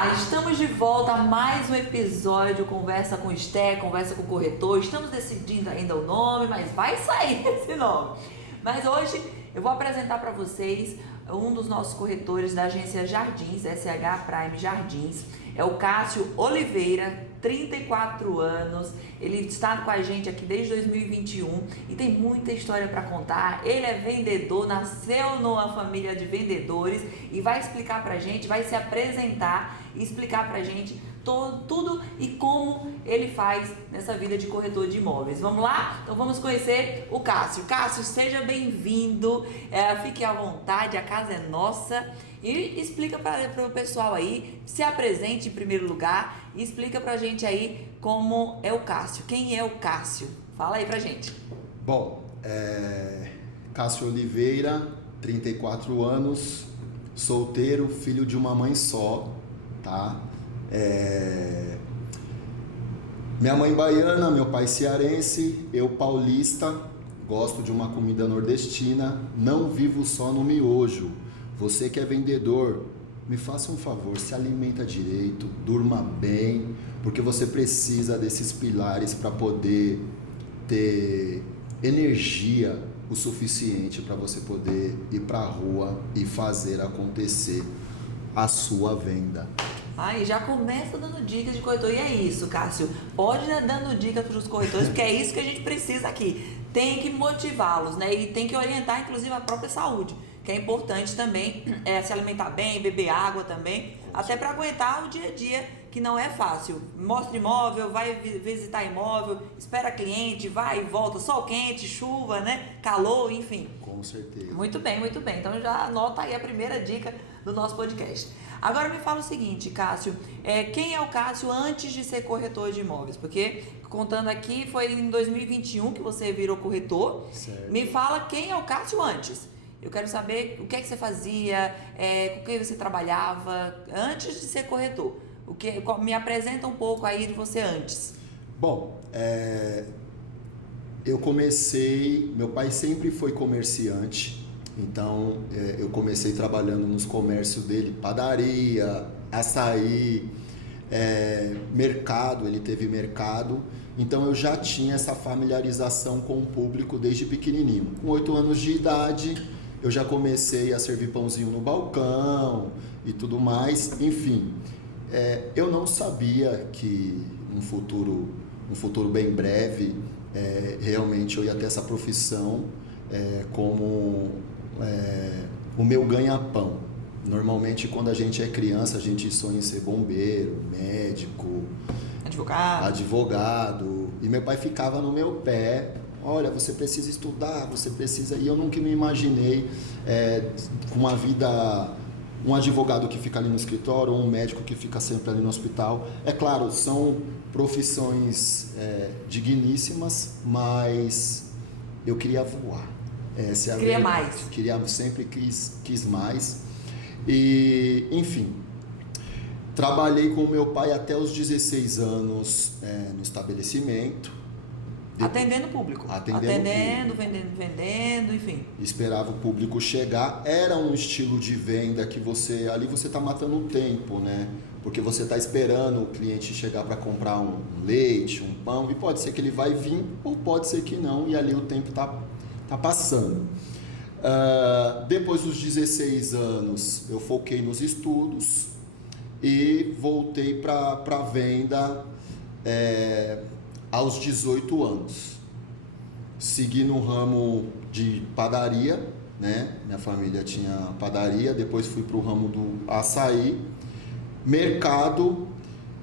Olá, estamos de volta a mais um episódio Conversa com Esté, Conversa com o Corretor. Estamos decidindo ainda o nome, mas vai sair esse nome. Mas hoje eu vou apresentar para vocês um dos nossos corretores da agência Jardins, SH Prime Jardins. É o Cássio Oliveira, 34 anos, ele está com a gente aqui desde 2021 e tem muita história para contar. Ele é vendedor, nasceu numa família de vendedores e vai explicar pra gente, vai se apresentar e explicar pra gente tudo e como ele faz nessa vida de corretor de imóveis. Vamos lá? Então vamos conhecer o Cássio. Cássio, seja bem-vindo, fique à vontade, a casa é nossa. E explica para o pessoal aí, se apresente em primeiro lugar e explica pra gente aí como é o Cássio. Quem é o Cássio? Fala aí pra gente. Bom, Cássio Oliveira, 34 anos, solteiro, filho de uma mãe só, tá? Minha mãe baiana, meu pai cearense, eu paulista, gosto de uma comida nordestina, não vivo só no miojo. Você que é vendedor, me faça um favor, se alimenta direito, durma bem, porque você precisa desses pilares para poder ter energia o suficiente para você poder ir para a rua e fazer acontecer a sua venda. Aí já começa dando dicas de corretor. E é isso, Cássio. Pode ir dando dicas para os corretores, porque é isso que a gente precisa aqui. Tem que motivá-los, né? E tem que orientar, inclusive, a própria saúde, que é importante também se alimentar bem, beber água também, até para aguentar o dia a dia, que não é fácil. Mostra imóvel, vai visitar imóvel, espera cliente, vai e volta, sol quente, chuva, né? Calor, enfim. Com certeza. Muito bem, muito bem. Então já anota aí a primeira dica do nosso podcast. Agora me fala o seguinte, Cássio, quem é o Cássio antes de ser corretor de imóveis? Porque, contando aqui, foi em 2021 que você virou corretor. Certo. Me fala quem é o Cássio antes. Eu quero saber o que é que você fazia, com quem você trabalhava antes de ser corretor. Me apresenta um pouco aí de você antes. Bom, eu comecei, meu pai sempre foi comerciante, então eu comecei trabalhando nos comércios dele, padaria, açaí, mercado, ele teve mercado, então eu já tinha essa familiarização com o público desde pequenininho. Com 8 anos de idade, eu já comecei a servir pãozinho no balcão e tudo mais, enfim. Eu não sabia que um futuro bem breve, realmente eu ia ter essa profissão como o meu ganha-pão. Normalmente, quando a gente é criança, a gente sonha em ser bombeiro, médico, advogado. E meu pai ficava no meu pé. Olha, você precisa estudar, você precisa... E eu nunca me imaginei com uma vida... Um advogado que fica ali no escritório, ou um médico que fica sempre ali no hospital. É claro, são profissões digníssimas, mas eu queria voar. Queria mais. Sempre quis mais. E, enfim, trabalhei com o meu pai até os 16 anos no estabelecimento. Atendendo o público. Vendendo, enfim. Esperava o público chegar. Era um estilo de venda que ali você está matando o tempo, né? Porque você está esperando o cliente chegar para comprar um leite, um pão, e pode ser que ele vai vir ou pode ser que não, e ali o tempo tá passando. Depois dos 16 anos, eu foquei nos estudos e voltei para a venda aos 18 anos. Segui no ramo de padaria, né? Minha família tinha padaria, depois fui para o ramo do açaí, mercado,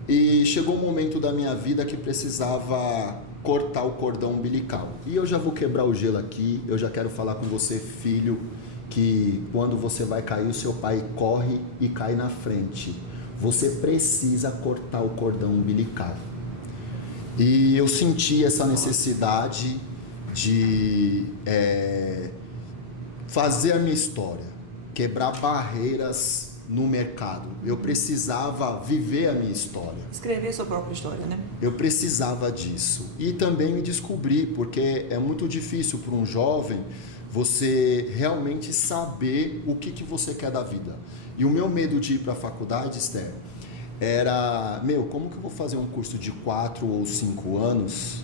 e chegou um momento da minha vida que precisava cortar o cordão umbilical. E eu já vou quebrar o gelo aqui, eu já quero falar com você, filho, que quando você vai cair, o seu pai corre e cai na frente. Você precisa cortar o cordão umbilical. E eu senti essa necessidade de fazer a minha história, quebrar barreiras no mercado. Eu precisava viver a minha história. Escrever sua própria história, né? Eu precisava disso. E também me descobrir, porque é muito difícil para um jovem você realmente saber o que você quer da vida. E o meu medo de ir para a faculdade, Esther, era, como que eu vou fazer um curso de 4 ou 5 anos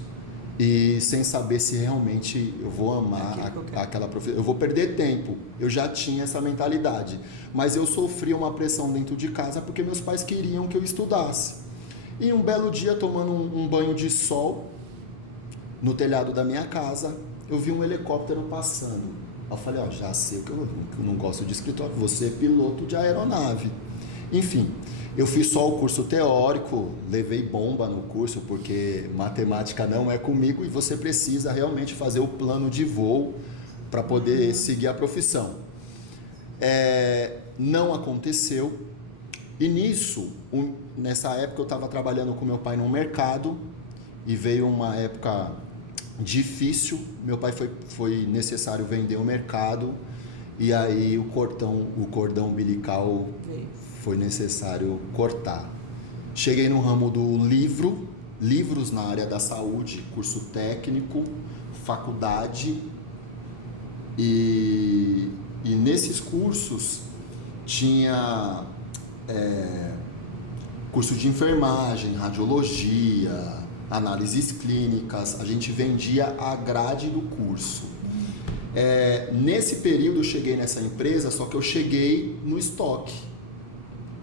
e sem saber se realmente eu vou amar aquela profissão? Eu vou perder tempo. Eu já tinha essa mentalidade, mas eu sofri uma pressão dentro de casa porque meus pais queriam que eu estudasse. E um belo dia, tomando um banho de sol no telhado da minha casa, eu vi um helicóptero passando. Eu falei, já sei que eu não gosto de escritório, vou ser piloto de aeronave. Enfim, eu fiz só o curso teórico, levei bomba no curso, porque matemática não é comigo e você precisa realmente fazer o plano de voo para poder seguir a profissão. Não aconteceu. E nessa época eu estava trabalhando com meu pai no mercado e veio uma época difícil. Meu pai foi necessário vender o mercado e aí o cordão umbilical foi necessário cortar. Cheguei no ramo do livros na área da saúde, curso técnico, faculdade e nesses cursos tinha curso de enfermagem, radiologia, análises clínicas. A gente vendia a grade do curso. Nesse período eu cheguei nessa empresa, só que eu cheguei no estoque.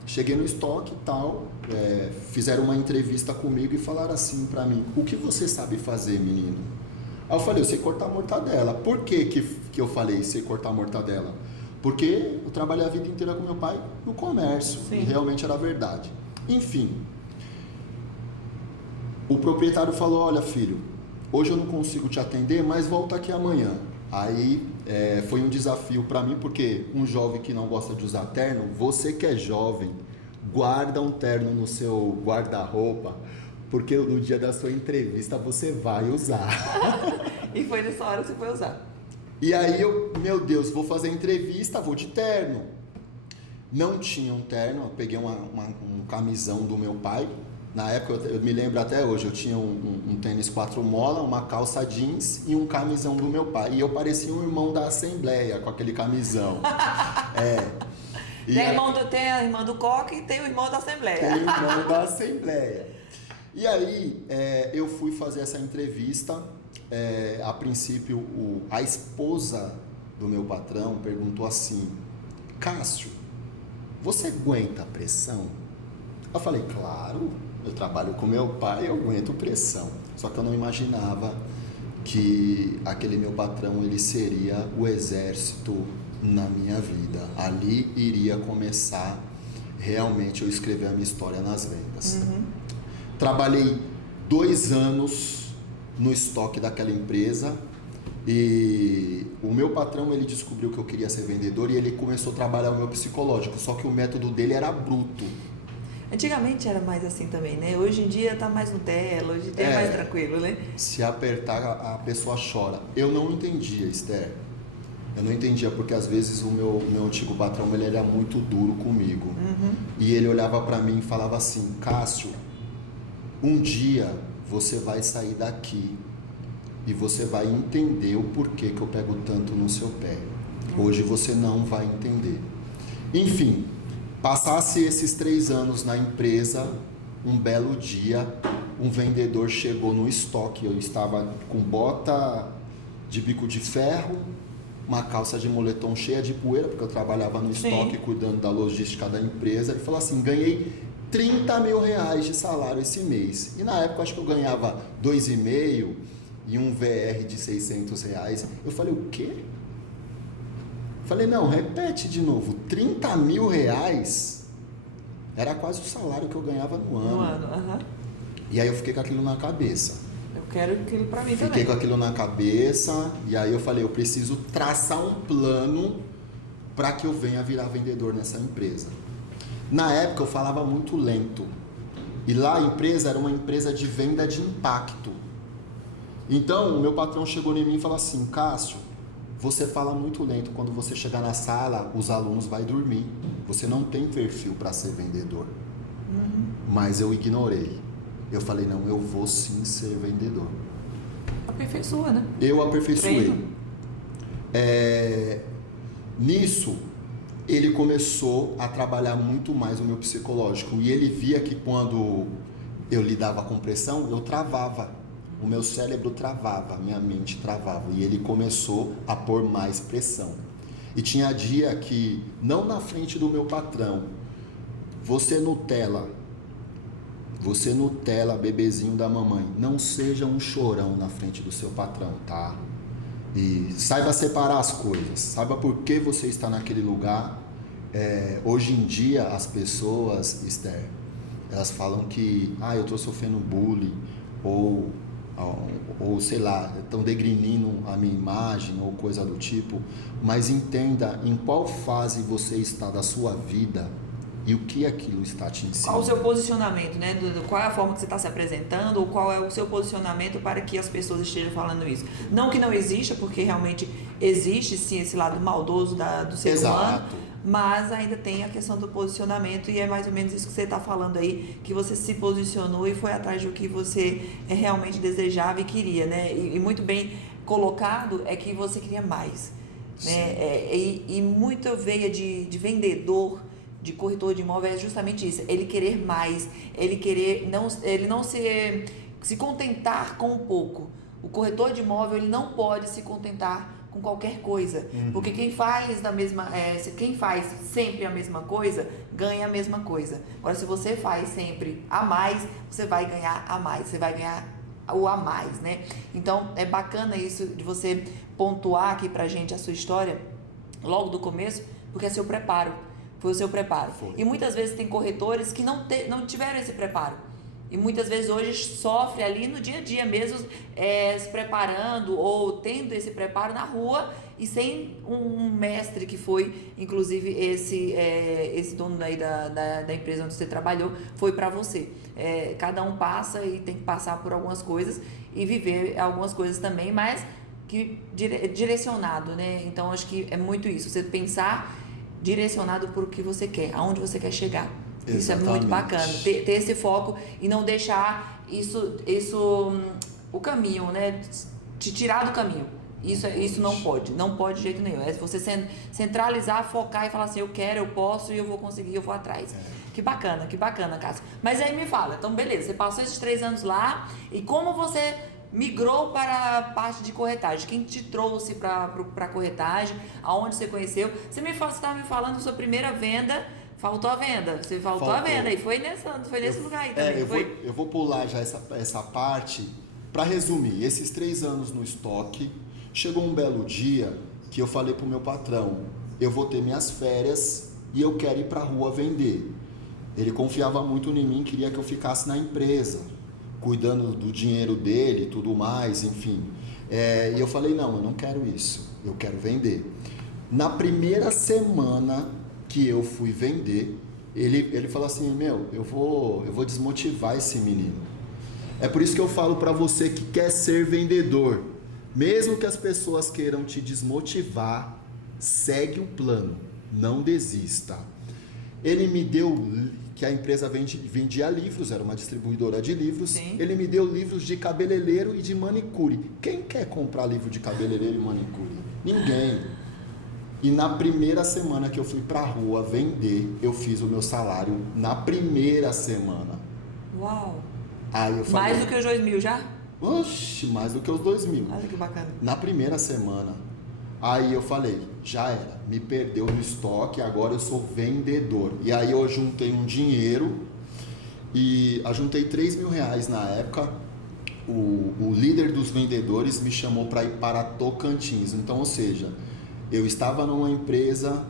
Cheguei no estoque e tal, fizeram uma entrevista comigo e falaram assim pra mim: o que você sabe fazer, menino? Aí eu falei: eu sei cortar mortadela. Por que eu falei sei cortar mortadela? Porque eu trabalhei a vida inteira com meu pai no comércio. Sim. E realmente era verdade. Enfim, o proprietário falou: olha, filho, hoje eu não consigo te atender, mas volta aqui amanhã. Aí foi um desafio para mim, porque um jovem que não gosta de usar terno, você que é jovem, guarda um terno no seu guarda-roupa, porque no dia da sua entrevista você vai usar. E foi nessa hora que você foi usar. E aí meu Deus, vou fazer entrevista, vou de terno. Não tinha um terno, eu peguei um camisão do meu pai. Na época, eu me lembro até hoje, eu tinha um tênis 4 mola, uma calça jeans e um camisão do meu pai. E eu parecia um irmão da Assembleia com aquele camisão. Tem a irmã do Coque e tem o irmão da Assembleia. Tem o irmão da Assembleia. E aí, eu fui fazer essa entrevista. A princípio, a esposa do meu patrão perguntou assim: Cássio, você aguenta a pressão? Eu falei: claro, eu trabalho com meu pai, eu aguento pressão. Só que eu não imaginava que aquele meu patrão, ele seria o exército na minha vida. Ali iria começar realmente eu escrever a minha história nas vendas. Uhum. Trabalhei 2 anos no estoque daquela empresa e o meu patrão, ele descobriu que eu queria ser vendedor e ele começou a trabalhar o meu psicológico, só que o método dele era bruto. Antigamente era mais assim também, né? Hoje em dia tá mais Nutella, hoje em dia é mais tranquilo, né? Se apertar, a pessoa chora. Eu não entendia, Esther. Eu não entendia porque às vezes o meu antigo patrão, ele era muito duro comigo. Uhum. E ele olhava pra mim e falava assim: Cássio, um dia você vai sair daqui e você vai entender o porquê que eu pego tanto no seu pé. Hoje você não vai entender. Enfim, passasse esses 3 anos na empresa, um belo dia, um vendedor chegou no estoque. Eu estava com bota de bico de ferro, uma calça de moletom cheia de poeira, porque eu trabalhava no estoque, sim, cuidando da logística da empresa. Ele falou assim: ganhei 30 mil reais de salário esse mês. E na época acho que eu ganhava 2,5 e um VR de 600 reais. Eu falei: o quê? Falei: não, repete de novo. 30 mil reais era quase o salário que eu ganhava no ano. Uhum. E aí eu fiquei com aquilo na cabeça. Eu quero aquilo pra mim também. Fiquei com aquilo na cabeça e aí eu falei: eu preciso traçar um plano para que eu venha virar vendedor nessa empresa. Na época eu falava muito lento. E lá a empresa era uma empresa de venda de impacto. Então o meu patrão chegou em mim e falou assim: Cássio, você fala muito lento, quando você chegar na sala, os alunos vão dormir. Você não tem perfil para ser vendedor. Uhum. Mas eu ignorei. Eu falei: não, eu vou sim ser vendedor. Aperfeiçoa, né? Eu aperfeiçoei. Nisso, ele começou a trabalhar muito mais o meu psicológico. E ele via que quando eu lidava com pressão, eu travava. O meu cérebro travava, a minha mente travava. E ele começou a pôr mais pressão. E tinha dia que, não na frente do meu patrão, você Nutella, bebezinho da mamãe, não seja um chorão na frente do seu patrão, tá? E saiba separar as coisas, saiba por que você está naquele lugar. Hoje em dia, as pessoas, Esther, elas falam que, eu estou sofrendo bullying, ou sei lá, estão degrinindo a minha imagem, ou coisa do tipo, mas entenda em qual fase você está da sua vida e o que aquilo está te ensinando. Qual o seu posicionamento, né? Qual é a forma que você está se apresentando, ou qual é o seu posicionamento para que as pessoas estejam falando isso. Não que não exista, porque realmente existe sim esse lado maldoso do ser humano, mas ainda tem a questão do posicionamento, e é mais ou menos isso que você está falando aí, que você se posicionou e foi atrás do que você realmente desejava e queria, né? E muito bem colocado é que você queria mais, né? E muito veia de vendedor, de corretor de imóvel, é justamente isso, ele querer mais, ele não se contentar com um pouco. O corretor de imóvel, ele não pode se contentar com qualquer coisa, porque quem faz sempre a mesma coisa, ganha a mesma coisa. Agora, se você faz sempre a mais, você vai ganhar a mais, você vai ganhar o a mais, né? Então, é bacana isso de você pontuar aqui pra gente a sua história logo do começo, porque é seu preparo. Foi o seu preparo. E muitas vezes tem corretores que não tiveram esse preparo. E muitas vezes hoje sofre ali no dia a dia mesmo, se preparando ou tendo esse preparo na rua e sem um mestre que foi, inclusive, esse dono aí da empresa onde você trabalhou, foi para você. Cada um passa e tem que passar por algumas coisas e viver algumas coisas também, mas que direcionado, né? Então, acho que é muito isso. Você pensar direcionado por o que você quer, aonde você quer chegar. Exatamente. Isso é muito bacana, ter esse foco e não deixar isso o caminho, né, te tirar do caminho. Isso não pode de jeito nenhum. É você centralizar, focar e falar assim, eu quero, eu posso e eu vou conseguir, eu vou atrás. Que bacana, Cássio. Mas aí me fala, então beleza, você passou esses 3 anos lá e como você migrou para a parte de corretagem? Quem te trouxe para a corretagem? Aonde você conheceu? Você estava me falando da sua primeira venda. Faltou a venda. Você faltou a venda. E foi nesse lugar aí também. Eu vou pular já essa parte. Para resumir, esses 3 anos no estoque, chegou um belo dia que eu falei para o meu patrão, eu vou ter minhas férias e eu quero ir para a rua vender. Ele confiava muito em mim, queria que eu ficasse na empresa, cuidando do dinheiro dele e tudo mais, enfim. E eu falei, não, eu não quero isso, eu quero vender. Na primeira semana que eu fui vender, ele falou assim, eu vou desmotivar esse menino. É por isso que eu falo para você que quer ser vendedor, mesmo que as pessoas queiram te desmotivar, segue o plano, não desista. Ele me deu, que a empresa vendia livros, era uma distribuidora de livros. Sim. Ele me deu livros de cabeleireiro e de manicure. Quem quer comprar livro de cabeleireiro e manicure? Ninguém. E na primeira semana que eu fui pra rua vender, eu fiz o meu salário na primeira semana. Uau! Aí eu falei, mais do que os 2.000 já? Oxe, mais do que os 2.000. Olha que bacana. Na primeira semana. Aí eu falei, já era, me perdeu no estoque, agora eu sou vendedor. E aí eu juntei um dinheiro e juntei R$3.000 na época. O líder dos vendedores me chamou para ir para Tocantins. Então, ou seja, eu estava numa empresa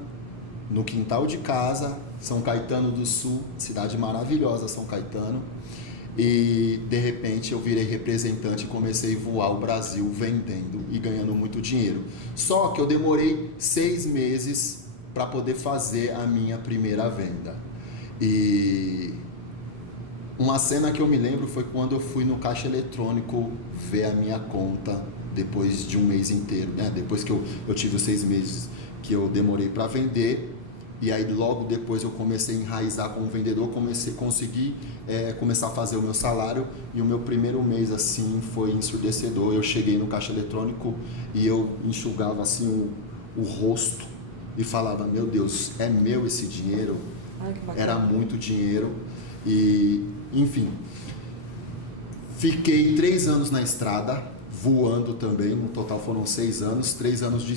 no quintal de casa, São Caetano do Sul, cidade maravilhosa, São Caetano. E de repente eu virei representante e comecei a voar o Brasil vendendo e ganhando muito dinheiro. Só que eu demorei 6 meses para poder fazer a minha primeira venda. E uma cena que eu me lembro foi quando eu fui no caixa eletrônico ver a minha conta depois de um mês inteiro, né? Depois que eu tive os 6 meses que eu demorei para vender. E aí logo depois eu comecei a enraizar como vendedor, consegui começar a fazer o meu salário, e o meu primeiro mês assim foi ensurdecedor. Eu cheguei no caixa eletrônico e eu enxugava assim o rosto e falava, meu Deus, é meu esse dinheiro? Ai, que bacana. Era muito dinheiro e, enfim, fiquei 3 anos na estrada, voando também, no total foram 6 anos, 3 anos de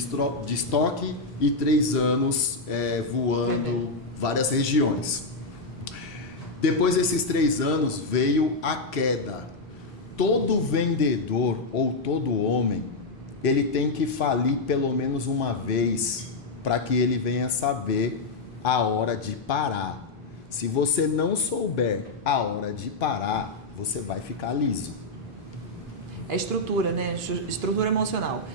estoque e 3 anos voando várias regiões. Depois desses 3 anos veio a queda. Todo vendedor ou todo homem, ele tem que falir pelo menos uma vez para que ele venha saber a hora de parar. Se você não souber a hora de parar, você vai ficar liso. É estrutura, né? Estrutura emocional.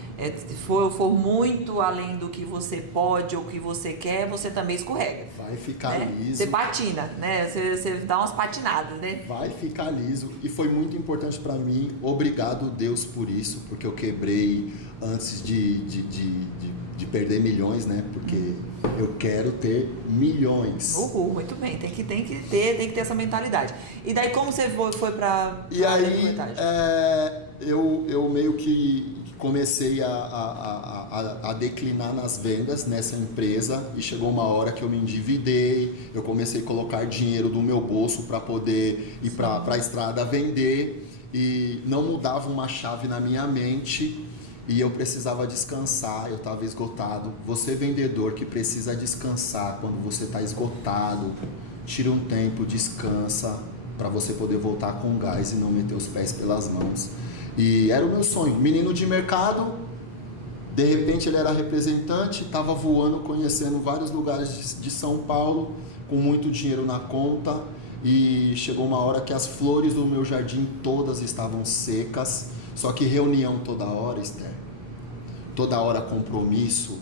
For muito além do que você pode ou que você quer, você também escorrega. Vai ficar liso. Você patina, né? Você dá umas patinadas, né? Vai ficar liso. E foi muito importante para mim. Obrigado, Deus, por isso. Porque eu quebrei antes de perder milhões, né? Porque eu quero ter milhões. Uhul, muito bem. Tem que ter essa mentalidade. E daí como você foi para E aí, eu meio que comecei a declinar nas vendas nessa empresa e chegou uma hora que eu me endividei, eu comecei a colocar dinheiro do meu bolso para poder ir para a estrada vender e não mudava uma chave na minha mente e eu precisava descansar, eu estava esgotado. Você vendedor que precisa descansar quando você está esgotado, tira um tempo, descansa para você poder voltar com gás e não meter os pés pelas mãos. E era o meu sonho, menino de mercado, de repente ele era representante, estava voando, conhecendo vários lugares de São Paulo, com muito dinheiro na conta, e chegou uma hora que as flores do meu jardim todas estavam secas, só que reunião toda hora, Esther, toda hora compromisso,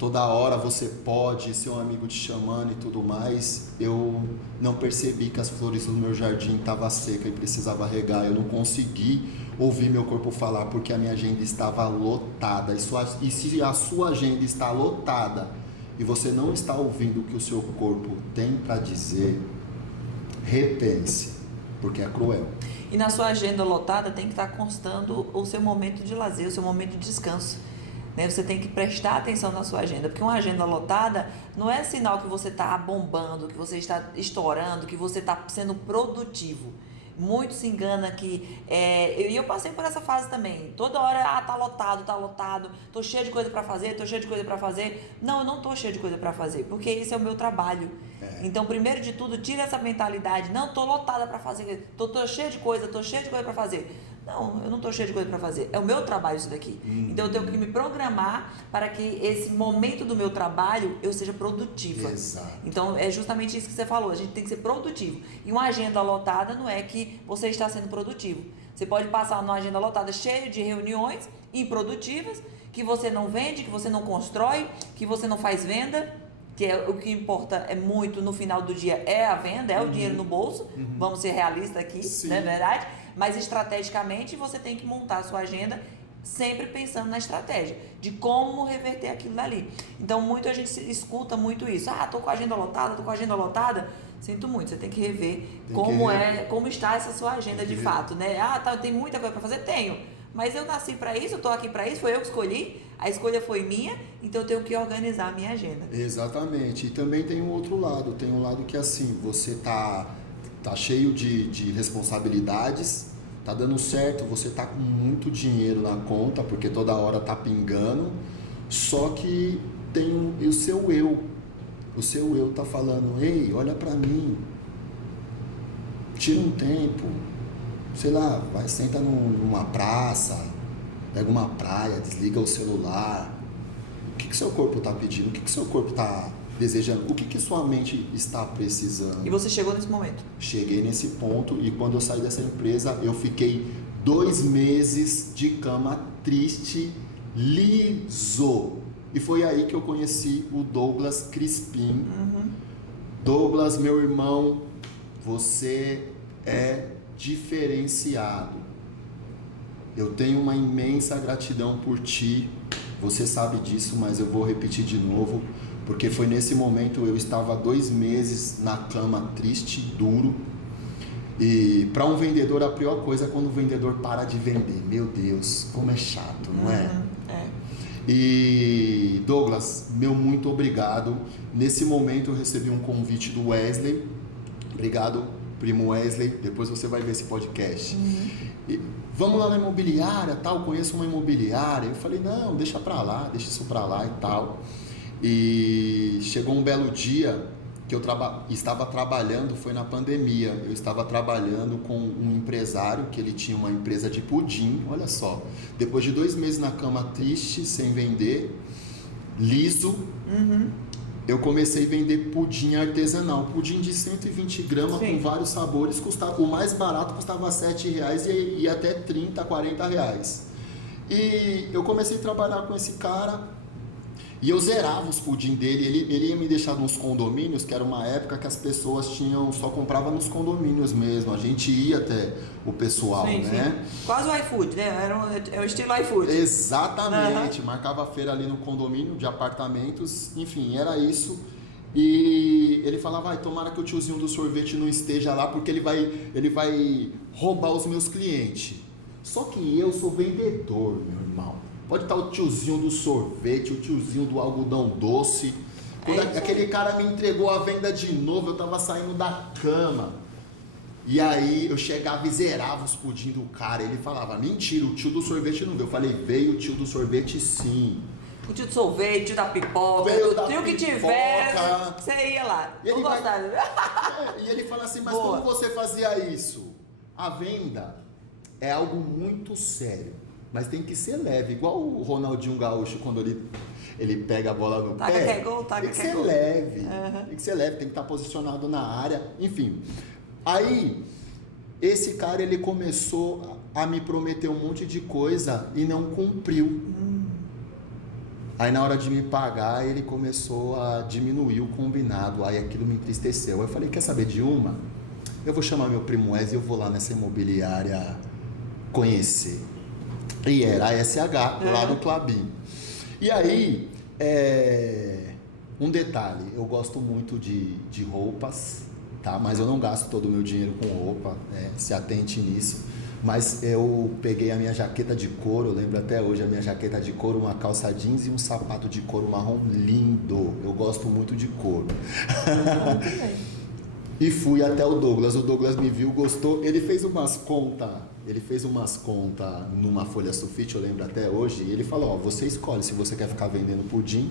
toda hora você pode, seu amigo te chamando e tudo mais, eu não percebi que as flores do meu jardim estavam secas e precisava regar, eu não consegui ouvir meu corpo falar porque a minha agenda estava lotada. E se a sua agenda está lotada e você não está ouvindo o que o seu corpo tem para dizer, repense, porque é cruel. E na sua agenda lotada tem que estar constando o seu momento de lazer, o seu momento de descanso. Você tem que prestar atenção na sua agenda, porque uma agenda lotada não é sinal que você está bombando, que você está estourando, que você está sendo produtivo. Muito se engana que... eu passei por essa fase também. Toda hora, tá lotado, tô cheio de coisa para fazer, Não, eu não tô cheio de coisa para fazer, porque esse é o meu trabalho. Então, primeiro de tudo, tira essa mentalidade. Não, tô lotada para fazer, tô cheio de coisa para fazer. Não, eu não tô cheio de coisa para fazer. É o meu trabalho isso daqui. Então, eu tenho que me programar para que esse momento do meu trabalho eu seja produtiva. Exato. Então, é justamente isso que você falou. A gente tem que ser produtivo. E uma agenda lotada não é que você está sendo produtivo. Você pode passar numa agenda lotada cheia de reuniões improdutivas, que você não vende, que você não constrói, que você não faz venda, que é o que importa é muito no final do dia é a venda, é o dinheiro no bolso. Vamos ser realistas aqui, não é verdade? Mas estrategicamente você tem que montar a sua agenda sempre pensando na estratégia, de como reverter aquilo dali. Então, a gente escuta muito isso. Tô com a agenda lotada. Sinto muito, você tem que rever como está essa sua agenda de fato, né? Tem muita coisa para fazer? Tenho. Mas eu nasci para isso, eu estou aqui para isso, foi eu que escolhi, a escolha foi minha, então eu tenho que organizar a minha agenda. Exatamente. E também tem um outro lado, tem um lado que assim, você tá cheio de responsabilidades, tá dando certo, você tá com muito dinheiro na conta, porque toda hora tá pingando, só que tem o seu eu tá falando, ei, olha pra mim, tira um tempo, sei lá, senta numa praça, pega uma praia, desliga o celular. O que seu corpo tá pedindo? O que seu corpo tá desejando? O que sua mente está precisando? E você chegou nesse momento? Cheguei nesse ponto e quando eu saí dessa empresa, eu fiquei 2 meses de cama triste, liso. E foi aí que eu conheci o Douglas Crispim. Douglas, meu irmão, você é diferenciado. Eu tenho uma imensa gratidão por ti. Você sabe disso, mas eu vou repetir de novo, porque foi nesse momento eu estava 2 meses na cama triste, duro. E para um vendedor a pior coisa é quando o vendedor para de vender. Meu Deus, como é chato, não é? E Douglas, meu muito obrigado. Nesse momento eu recebi um convite do Wesley. Obrigado, primo Wesley. Depois você vai ver esse podcast. E, vamos lá na imobiliária, tal. Conheço uma imobiliária. Eu falei, não, deixa isso pra lá e tal. E chegou um belo dia que eu estava trabalhando, foi na pandemia. Eu estava trabalhando com um empresário que ele tinha uma empresa de pudim, olha só. Depois de 2 meses na cama triste, sem vender, liso, eu comecei a vender pudim artesanal. Pudim de 120 gramas com vários sabores, o mais barato custava R$7 e ia até R$30, R$40. E eu comecei a trabalhar com esse cara. E eu zerava os pudim dele, ele ia me deixar nos condomínios, que era uma época que as pessoas só compravam nos condomínios mesmo, a gente ia até o pessoal, sim, né? Sim. Quase o iFood, né? É o estilo iFood. Exatamente, marcava feira ali no condomínio de apartamentos, enfim, era isso. E ele falava, tomara que o tiozinho do sorvete não esteja lá, porque ele vai roubar os meus clientes. Só que eu sou vendedor, meu irmão. Pode estar o tiozinho do sorvete, o tiozinho do algodão doce. Quando aquele cara me entregou a venda de novo, eu tava saindo da cama. E aí eu chegava e zerava os pudim do cara. Ele falava, mentira, o tio do sorvete não veio. Eu falei, veio o tio do sorvete sim. O tio do sorvete, o tio da pipoca, o tio que tiver, você ia lá. E ele fala assim, mas como você fazia isso? A venda é algo muito sério. Mas tem que ser leve, igual o Ronaldinho Gaúcho, quando ele pega a bola no pé. Tem que ser leve, tem que ser leve, tem que estar posicionado na área, enfim. Aí, esse cara, ele começou a me prometer um monte de coisa e não cumpriu. Aí, na hora de me pagar, ele começou a diminuir o combinado, aí aquilo me entristeceu. Aí eu falei, quer saber de uma? Eu vou chamar meu primo Wesley e eu vou lá nessa imobiliária conhecer. E era a SH, lá no Clabin. E aí, um detalhe, eu gosto muito de roupas, tá? Mas eu não gasto todo o meu dinheiro com roupa, se atente nisso. Mas eu peguei a minha jaqueta de couro, eu lembro até hoje, a minha jaqueta de couro, uma calça jeans e um sapato de couro marrom lindo. Eu gosto muito de couro. E fui até o Douglas me viu, gostou, ele fez umas contas numa folha sulfite, eu lembro até hoje, e ele falou, você escolhe se você quer ficar vendendo pudim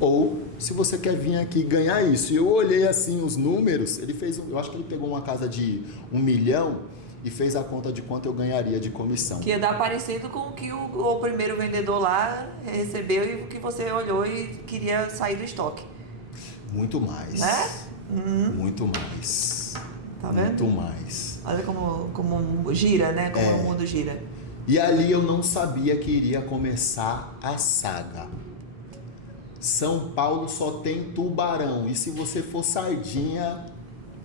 ou se você quer vir aqui ganhar isso. E eu olhei assim os números, eu acho que ele pegou uma casa de 1 milhão e fez a conta de quanto eu ganharia de comissão. Que ia dar parecido com o que o primeiro vendedor lá recebeu e o que você olhou e queria sair do estoque. Muito mais. Muito mais. Tá vendo? Muito mais. Olha como gira, né? Como o mundo gira. E ali eu não sabia que iria começar a saga. São Paulo só tem tubarão. E se você for sardinha,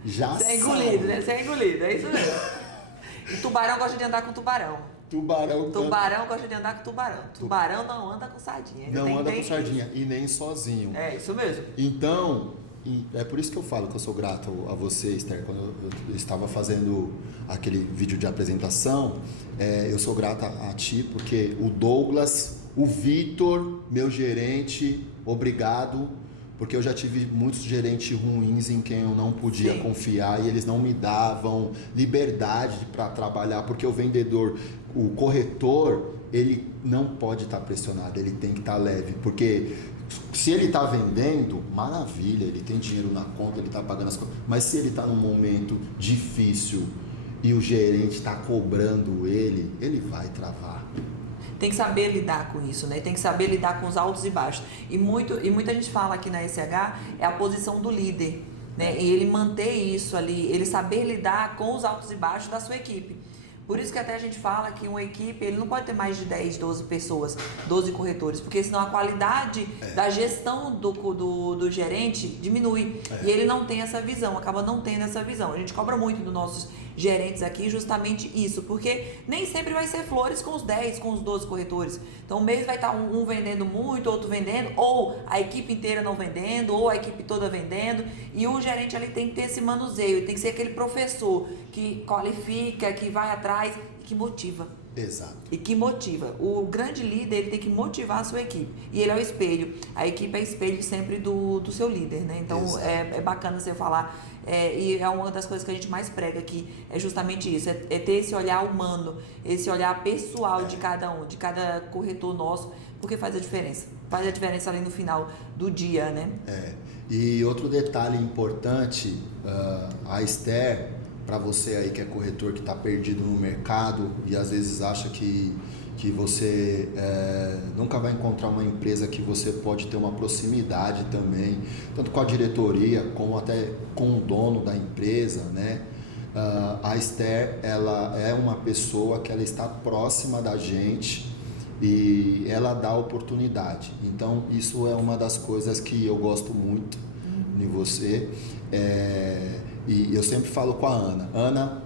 já sabe. Você é engolido, né? Você é engolido, é isso mesmo. E tubarão gosta de andar com tubarão. Tubarão gosta de andar com tubarão. Tubarão não anda com sardinha. Não anda com sardinha e nem sozinho. É isso mesmo. Então, é por isso que eu falo que eu sou grato a você, Esther. Quando eu estava fazendo aquele vídeo de apresentação, eu sou grato a ti, porque o Douglas, o Vitor, meu gerente, obrigado, porque eu já tive muitos gerentes ruins em quem eu não podia confiar e eles não me davam liberdade para trabalhar, porque o vendedor, o corretor, ele não pode estar pressionado, ele tem que estar leve, porque se ele está vendendo, maravilha, ele tem dinheiro na conta, ele está pagando as coisas, mas se ele está num momento difícil e o gerente está cobrando ele vai travar. Tem que saber lidar com isso, né? Tem que saber lidar com os altos e baixos. E muita gente fala aqui na SH, é a posição do líder, né? E ele manter isso ali, ele saber lidar com os altos e baixos da sua equipe. Por isso que até a gente fala que uma equipe, ele não pode ter mais de 10, 12 pessoas, 12 corretores, porque senão a qualidade da gestão do gerente diminui. E ele não tem essa visão, acaba não tendo essa visão. A gente cobra muito dos nossos gerentes aqui justamente isso, porque nem sempre vai ser flores com os 10, com os 12 corretores. Então, um mês vai estar um vendendo muito, outro vendendo, ou a equipe inteira não vendendo, ou a equipe toda vendendo, e o gerente ali tem que ter esse manuseio, tem que ser aquele professor que qualifica, que vai atrás, traz e que motiva. Exato. E que motiva. O grande líder, ele tem que motivar a sua equipe. E ele é o espelho. A equipe é espelho sempre do seu líder, né? Então, é bacana você falar. E é uma das coisas que a gente mais prega aqui. É justamente isso. É ter esse olhar humano, esse olhar pessoal de cada um, de cada corretor nosso, porque faz a diferença. Faz a diferença ali no final do dia, né? E outro detalhe importante, a Esther, para você aí que é corretor, que está perdido no mercado e às vezes acha que você nunca vai encontrar uma empresa que você pode ter uma proximidade também, tanto com a diretoria como até com o dono da empresa, né? A Esther, ela é uma pessoa que ela está próxima da gente e ela dá oportunidade. Então isso é uma das coisas que eu gosto muito em você. E eu sempre falo com a Ana,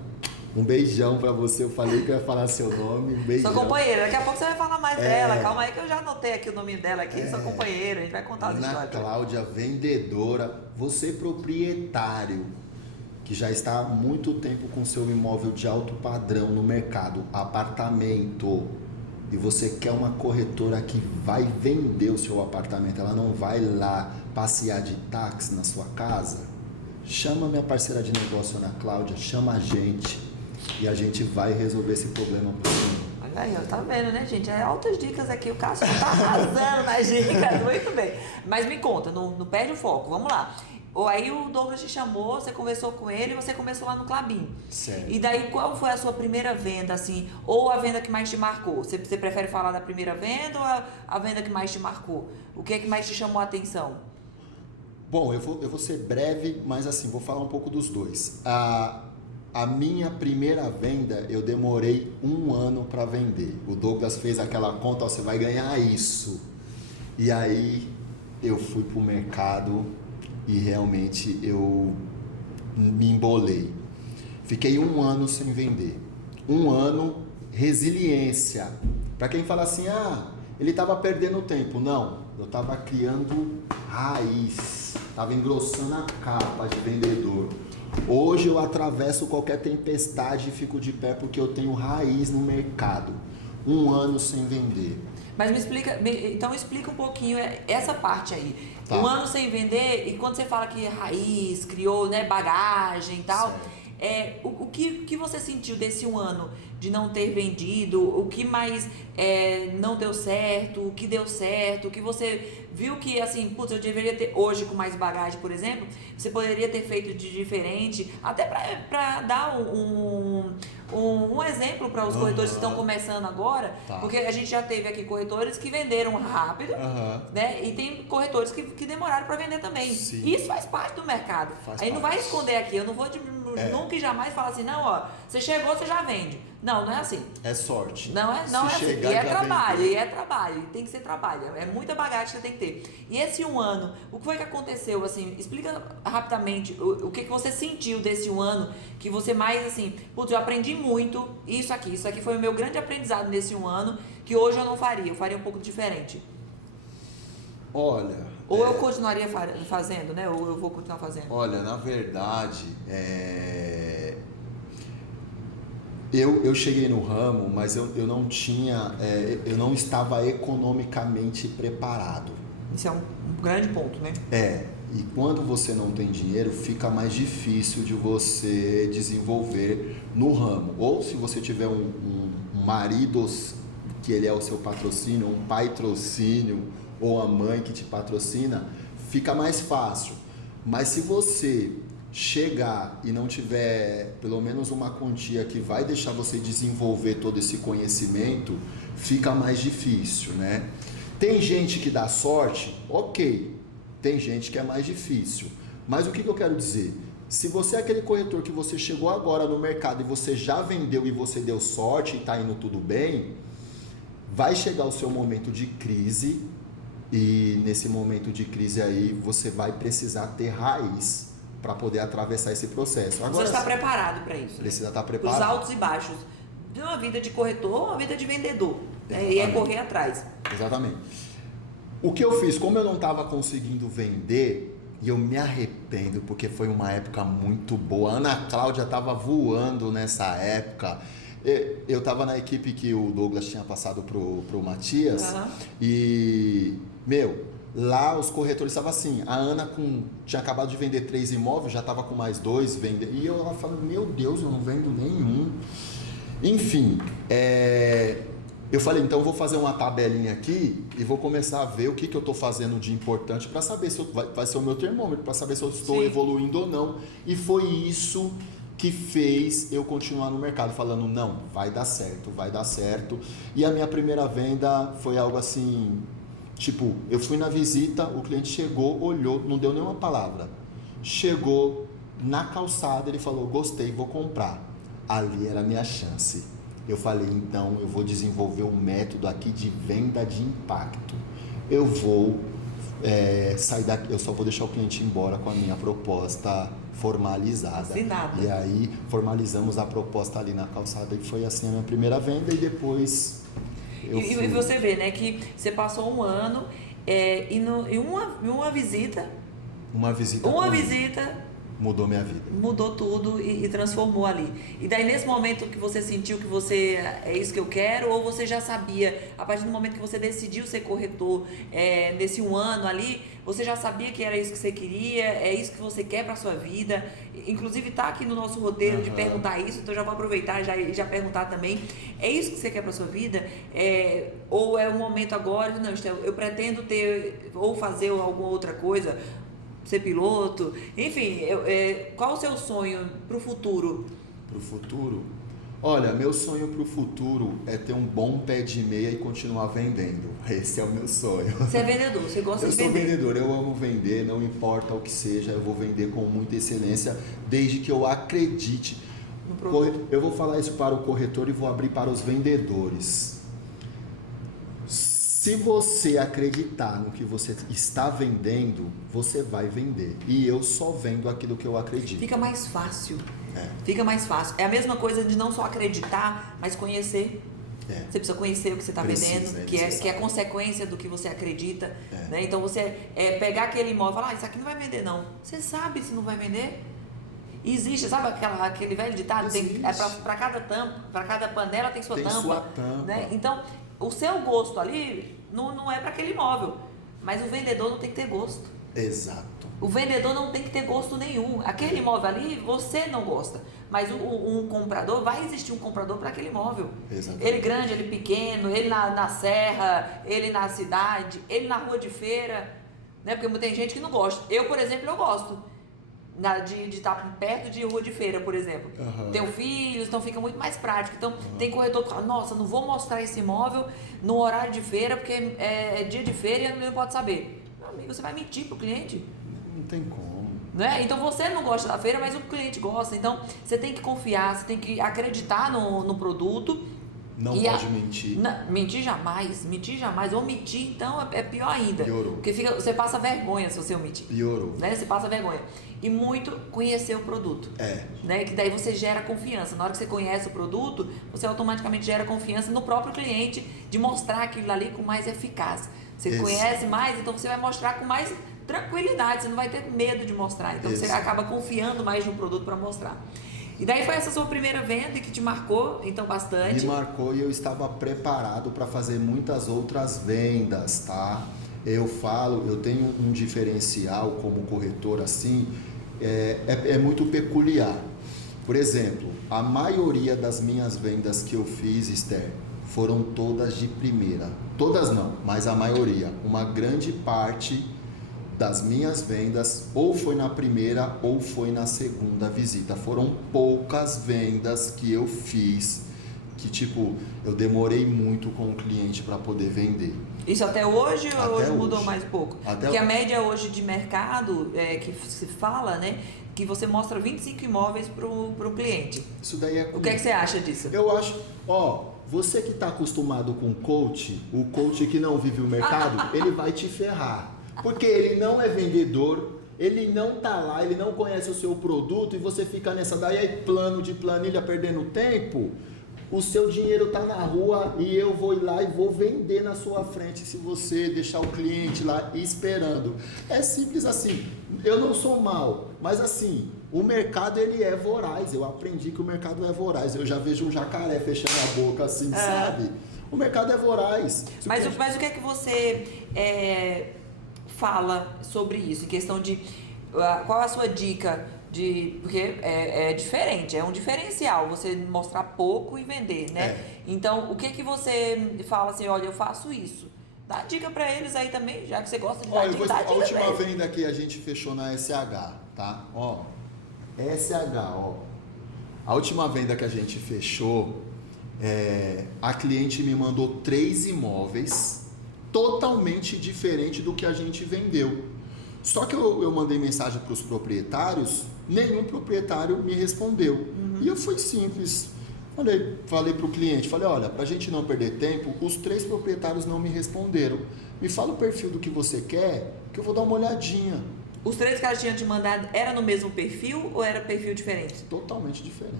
um beijão pra você. Eu falei que eu ia falar seu nome, um beijão. Sua companheira, daqui a pouco você vai falar mais dela. Calma aí que eu já anotei aqui o nome dela aqui, sua companheira, a gente vai contar as histórias. Ana Cláudia, vendedora, você proprietário, que já está há muito tempo com seu imóvel de alto padrão no mercado, apartamento, e você quer uma corretora que vai vender o seu apartamento, ela não vai lá passear de táxi na sua casa, chama minha parceira de negócio, Ana Cláudia, chama a gente e a gente vai resolver esse problema por você. Olha aí, ó, tá vendo, né, gente? Altas dicas aqui, o Cássio tá arrasando nas dicas, muito bem. Mas me conta, não perde o foco, vamos lá. Ou aí o Douglas te chamou, você conversou com ele e você começou lá no Klabin. Certo. E daí qual foi a sua primeira venda, assim, ou a venda que mais te marcou? Você prefere falar da primeira venda ou a venda que mais te marcou? O que é que mais te chamou a atenção? Bom, eu vou ser breve, mas assim, vou falar um pouco dos dois. A minha primeira venda, eu demorei 1 ano para vender. O Douglas fez aquela conta, ó, você vai ganhar isso. E aí eu fui pro mercado e realmente eu me embolei. Fiquei 1 ano sem vender. 1 ano, resiliência. Para quem fala assim, ele estava perdendo tempo. Não, eu estava criando raiz, estava engrossando a capa de vendedor. Hoje eu atravesso qualquer tempestade e fico de pé porque eu tenho raiz no mercado. 1 ano sem vender. Mas então explica um pouquinho essa parte aí. Tá. 1 ano sem vender, e quando você fala que raiz, criou, né, bagagem e tal, o que você sentiu desse 1 ano de não ter vendido? O que mais não deu certo? O que deu certo? O que você viu que, assim, putz, eu deveria ter, hoje com mais bagagem, por exemplo, você poderia ter feito de diferente, até para dar um exemplo para os corretores que estão começando agora, porque a gente já teve aqui corretores que venderam rápido, né? E tem corretores que demoraram para vender também. Sim. Isso faz parte do mercado. Aí não vai esconder aqui, eu não vou nunca e jamais falar assim, não, ó, você chegou, você já vende. Não é assim. É sorte. Não é assim. E é trabalho, tem que ser trabalho. É muita bagagem que você tem que ter. E esse 1 ano, o que foi que aconteceu, assim, explica rapidamente o que você sentiu desse 1 ano, que você mais, assim, putz, eu aprendi muito, isso aqui foi o meu grande aprendizado nesse 1 ano, que hoje eu não faria, eu faria um pouco diferente. Olha... Ou eu continuaria fazendo, né? Ou eu vou continuar fazendo. Olha, na verdade, eu cheguei no ramo, mas eu não tinha, eu não estava economicamente preparado. Isso é um grande ponto, né? E quando você não tem dinheiro, fica mais difícil de você desenvolver no ramo. Ou se você tiver um marido que ele é o seu patrocínio, um patrocínio, ou a mãe que te patrocina, fica mais fácil. Mas se você chegar e não tiver pelo menos uma quantia que vai deixar você desenvolver todo esse conhecimento, fica mais difícil, né? Tem gente que dá sorte, ok. Tem gente que é mais difícil. Mas o que eu quero dizer? Se você é aquele corretor que você chegou agora no mercado e você já vendeu e você deu sorte e está indo tudo bem, vai chegar o seu momento de crise. E nesse momento de crise aí, você vai precisar ter raiz para poder atravessar esse processo. Agora, você está preparado para isso. Precisa estar preparado. Os altos e baixos de uma vida de corretor, uma vida de vendedor. E é correr atrás. Exatamente. O que eu fiz, como eu não estava conseguindo vender, e eu me arrependo, porque foi uma época muito boa. A Ana Cláudia estava voando nessa época. Eu estava na equipe que o Douglas tinha passado pro Matias e, lá os corretores estavam assim, a Ana tinha acabado de vender 3 imóveis, já estava com mais 2 vendendo, e eu falando, meu Deus, eu não vendo nenhum. Enfim, eu falei, então eu vou fazer uma tabelinha aqui e vou começar a ver o que eu estou fazendo de importante para saber se vai ser o meu termômetro, para saber se eu estou evoluindo ou não. E foi isso que fez eu continuar no mercado, falando, não, vai dar certo, vai dar certo. E a minha primeira venda foi algo assim, tipo, eu fui na visita, o cliente chegou, olhou, não deu nenhuma palavra. Chegou na calçada, ele falou, gostei, vou comprar. Ali era a minha chance. Eu falei, então eu vou desenvolver um método aqui de venda de impacto. Eu vou sair daqui, eu só vou deixar o cliente embora com a minha proposta formalizada. Assinada. E aí formalizamos a proposta ali na calçada e foi assim a minha primeira venda e depois E você vê, né, que você passou um ano e uma visita. Uma visita mudou minha vida. Mudou tudo e transformou ali. E daí nesse momento que você sentiu que você é isso que eu quero, ou você já sabia, a partir do momento que você decidiu ser corretor, nesse um ano ali, você já sabia que era isso que você queria, é isso que você quer para sua vida. Inclusive tá aqui no nosso roteiro de perguntar isso, então já vou aproveitar e já perguntar também. É isso que você quer para sua vida? Ou é um momento agora, não, Estel, eu pretendo ter ou fazer alguma outra coisa, ser piloto, enfim, qual o seu sonho para o futuro? Para o futuro? Olha, meu sonho para o futuro é ter um bom pé de meia e continuar vendendo. Esse é o meu sonho. Você é vendedor, você gosta de vender? Eu sou vendedor, eu amo vender, não importa o que seja, eu vou vender com muita excelência, desde que eu acredite. Eu vou falar isso para o corretor e vou abrir para os vendedores. Se você acreditar no que você está vendendo, você vai vender. E eu só vendo aquilo que eu acredito. Fica mais fácil. Fica mais fácil. É a mesma coisa de não só acreditar, mas conhecer. Você precisa conhecer o que você está vendendo, que é consequência do que você acredita. Né? Então você pegar aquele imóvel e falar, isso aqui não vai vender não. Você sabe se não vai vender? Existe, sabe aquele velho ditado? Para cada tampa, para cada panela tem sua tampa. Sua tampa. Né? Então, o seu gosto ali não é para aquele imóvel, mas o vendedor não tem que ter gosto. Exato. O vendedor não tem que ter gosto nenhum. Aquele imóvel ali, você não gosta, mas um comprador, vai existir um comprador para aquele imóvel. Exatamente. Ele grande, ele pequeno, ele na serra, ele na cidade, ele na rua de feira, né? Porque tem gente que não gosta. Eu, por exemplo, eu gosto de estar perto de rua de feira, por exemplo. Tenho filhos, então fica muito mais prático. Então tem corretor que fala, nossa, não vou mostrar esse imóvel no horário de feira porque é dia de feira e ele não pode saber. Meu amigo, você vai mentir pro cliente? Não tem como. Né? Então você não gosta da feira, mas o cliente gosta. Então você tem que confiar, você tem que acreditar no produto. Não pode mentir. Mentir jamais. Omitir, então, é pior ainda. Piorou. Porque você passa vergonha se você omitir. Piorou. Né? Você passa vergonha. E muito conhecer o produto. Né? Que daí você gera confiança. Na hora que você conhece o produto, você automaticamente gera confiança no próprio cliente de mostrar aquilo ali com mais eficácia. Você conhece mais, então você vai mostrar com mais tranquilidade. Você não vai ter medo de mostrar. Então você acaba confiando mais no produto para mostrar. E daí foi essa sua primeira venda que te marcou, então, bastante? Me marcou e eu estava preparado para fazer muitas outras vendas, tá? Eu tenho um diferencial como corretor assim, é muito peculiar. Por exemplo, a maioria das minhas vendas que eu fiz, Esther, foram todas de primeira. Todas não, mas a maioria. Uma grande parte das minhas vendas ou foi na primeira ou foi na segunda visita. Foram poucas vendas que eu fiz que, tipo, eu demorei muito com o cliente para poder vender. Isso até hoje ou hoje mudou hoje. Mais pouco? Porque a média hoje de mercado, que se fala, né, que você mostra 25 imóveis pro cliente. Isso daí é... O que é que você acha disso? Eu acho, você que está acostumado com o coach que não vive o mercado, ele vai te ferrar. Porque ele não é vendedor, ele não tá lá, ele não conhece o seu produto e você fica nessa daí plano de planilha perdendo tempo. O seu dinheiro tá na rua e eu vou ir lá e vou vender na sua frente se você deixar o cliente lá esperando. É simples assim. Eu não sou mal, mas assim, O mercado, ele é voraz. Eu aprendi que o mercado é voraz. Eu já vejo um jacaré fechando a boca assim, sabe? O mercado é voraz. Mas o que é que você fala sobre isso? Em questão de... qual a sua dica? Porque é diferente, é um diferencial você mostrar pouco e vender, né? Então, o que que você fala assim, olha, eu faço isso. Dá dica pra eles aí também, já que você gosta de dar dica, dá dica. A última venda que a gente fechou na SH, tá? Ó, SH, ó. A última venda que a gente fechou, a cliente me mandou 3 imóveis totalmente diferente do que a gente vendeu. Só que eu mandei mensagem para os proprietários, nenhum proprietário me respondeu. E eu fui simples. Falei para o cliente, olha, para a gente não perder tempo, os 3 proprietários não me responderam. Me fala o perfil do que você quer, que eu vou dar uma olhadinha. Os 3 que ela tinha te mandado, era no mesmo perfil ou era perfil diferente? Totalmente diferente.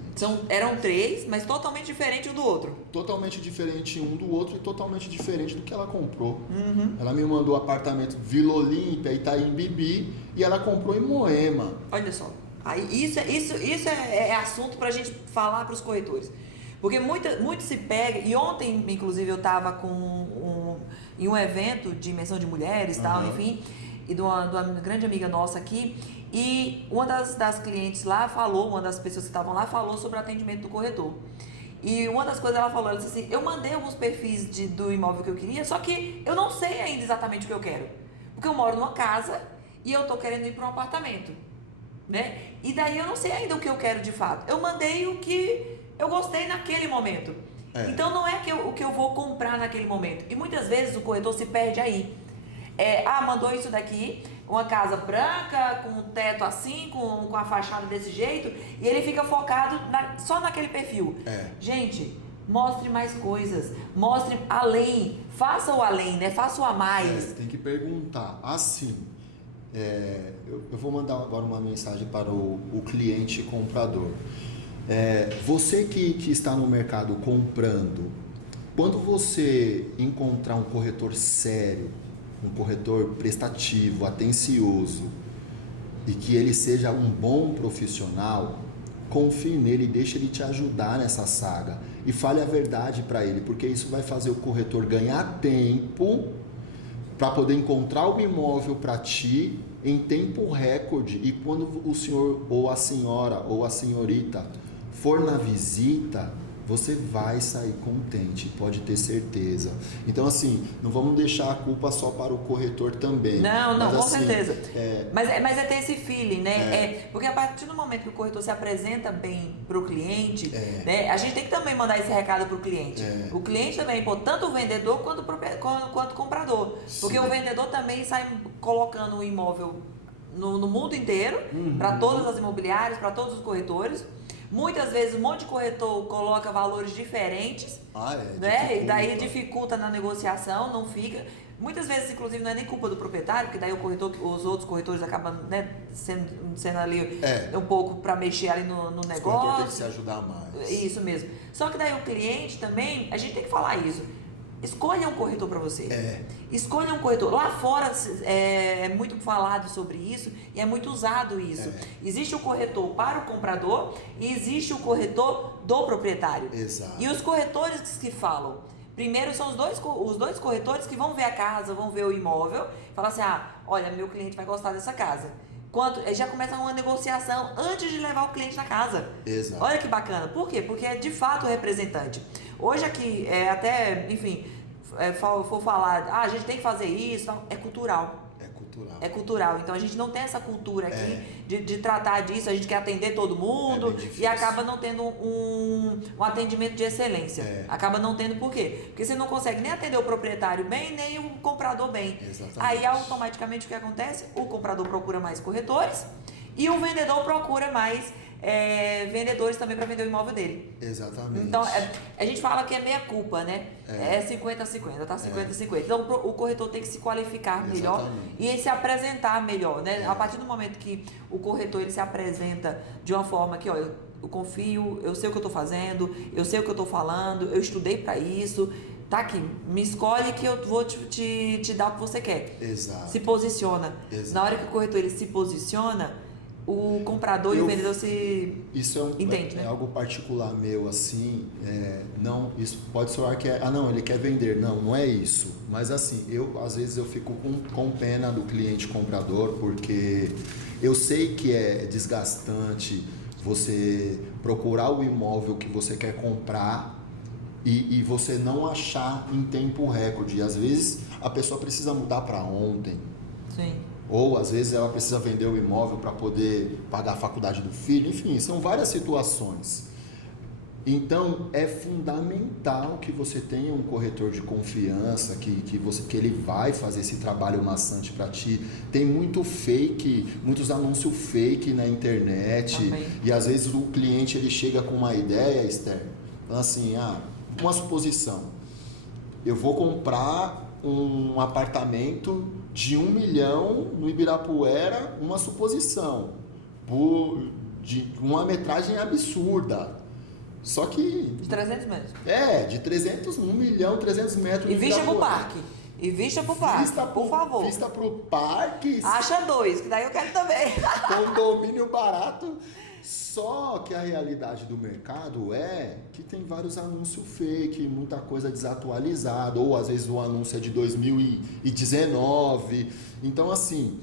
Eram 3, mas totalmente diferente um do outro. Totalmente diferente um do outro e totalmente diferente do que ela comprou. Ela me mandou apartamento Vila Olímpia, Itaim Bibi, e ela comprou em Moema. Olha só, aí isso é assunto pra gente falar pros corretores. Porque muito se pega, e ontem, inclusive, eu estava em um evento de imersão de mulheres, tal, enfim, e de uma grande amiga nossa aqui, e uma das clientes lá uma das pessoas que estavam lá falou sobre o atendimento do corretor. E uma das coisas ela falou, ela disse assim, eu mandei alguns perfis do imóvel que eu queria, só que eu não sei ainda exatamente o que eu quero. Porque eu moro numa casa e eu tô querendo ir para um apartamento, né? E daí eu não sei ainda o que eu quero de fato. Eu mandei o que eu gostei naquele momento. Então não é o que eu vou comprar naquele momento. E muitas vezes o corretor se perde aí. Mandou isso daqui, uma casa branca, com um teto assim, com a fachada desse jeito, e ele fica focado só naquele perfil. Gente, mostre mais coisas, mostre além, faça o além, né? Faça o a mais. Tem que perguntar. Assim, eu vou mandar agora uma mensagem para o cliente comprador. Você que está no mercado comprando, quando você encontrar um corretor sério, um corretor prestativo, atencioso, e que ele seja um bom profissional, confie nele, deixe ele te ajudar nessa saga e fale a verdade para ele, porque isso vai fazer o corretor ganhar tempo para poder encontrar o imóvel para ti em tempo recorde, e quando o senhor ou a senhora ou a senhorita for na visita, você vai sair contente, pode ter certeza. Então, assim, não vamos deixar a culpa só para o corretor também. Não, mas, com assim, certeza. Mas é ter esse feeling, né? Porque a partir do momento que o corretor se apresenta bem para o cliente, né? A gente tem que também mandar esse recado para o cliente. O cliente também, tanto o vendedor quanto o comprador. Sim. Porque o vendedor também sai colocando o imóvel no mundo inteiro, para todas as imobiliárias, para todos os corretores. Muitas vezes um monte de corretor coloca valores diferentes, né? E daí dificulta na negociação, não fica. Muitas vezes, inclusive, não é nem culpa do proprietário, porque daí os outros corretores acabam, né, sendo ali um pouco para mexer ali no negócio. O corretor tem que se ajudar mais. Isso mesmo. Só que daí o cliente também, a gente tem que falar isso. Escolha um corretor para você. Escolha um corretor. Lá fora é muito falado sobre isso e é muito usado isso. Existe o corretor para o comprador e existe o corretor do proprietário. Exato. E os corretores que falam, primeiro são os dois corretores que vão ver a casa, vão ver o imóvel, falam assim, olha, meu cliente vai gostar dessa casa. Já começa uma negociação antes de levar o cliente na casa. Exato. Olha que bacana. Por quê? Porque é de fato o representante. Hoje aqui, for falar, a gente tem que fazer isso, é cultural. É cultural. Então a gente não tem essa cultura aqui de tratar disso, a gente quer atender todo mundo e acaba não tendo um atendimento de excelência. Acaba não tendo por quê? Porque você não consegue nem atender o proprietário bem, nem o comprador bem. Exatamente. Aí automaticamente o que acontece? O comprador procura mais corretores e o vendedor procura mais vendedores também para vender o imóvel dele. Exatamente. Então, a gente fala que é meia culpa, né? É 50-50, tá? 50-50. Então, o corretor tem que se qualificar melhor e se apresentar melhor, né? A partir do momento que o corretor ele se apresenta de uma forma que, eu confio, eu sei o que eu tô fazendo, eu sei o que eu tô falando, eu estudei para isso, tá aqui, me escolhe que eu vou te dar o que você quer. Exato. Se posiciona. Exato. Na hora que o corretor ele se posiciona, o comprador e o vendedor se isso entende, é né? algo particular meu, assim, não, isso pode soar que não, ele quer vender, não é isso, mas assim, às vezes eu fico com pena do cliente comprador, porque eu sei que é desgastante você procurar o imóvel que você quer comprar e você não achar em tempo recorde, e às vezes a pessoa precisa mudar para ontem. Sim. Ou às vezes ela precisa vender o imóvel para poder pagar a faculdade do filho, enfim, são várias situações. Então é fundamental que você tenha um corretor de confiança, que ele vai fazer esse trabalho maçante para ti. Tem muito fake, muitos anúncios fake na internet. Também. E às vezes o cliente ele chega com uma ideia, Esther, assim, uma suposição. Eu vou comprar um apartamento de 1 milhão no Ibirapuera, uma suposição, de uma metragem absurda. Só que... De 300 metros. de 300, 1 milhão, 300 metros. E vista pro parque. E vista pro parque, por favor. Vista pro parque. Acha 2, que daí eu quero também. Condomínio barato. Só que a realidade do mercado é que tem vários anúncios fake, muita coisa desatualizada, ou às vezes o anúncio é de 2019. Então, assim,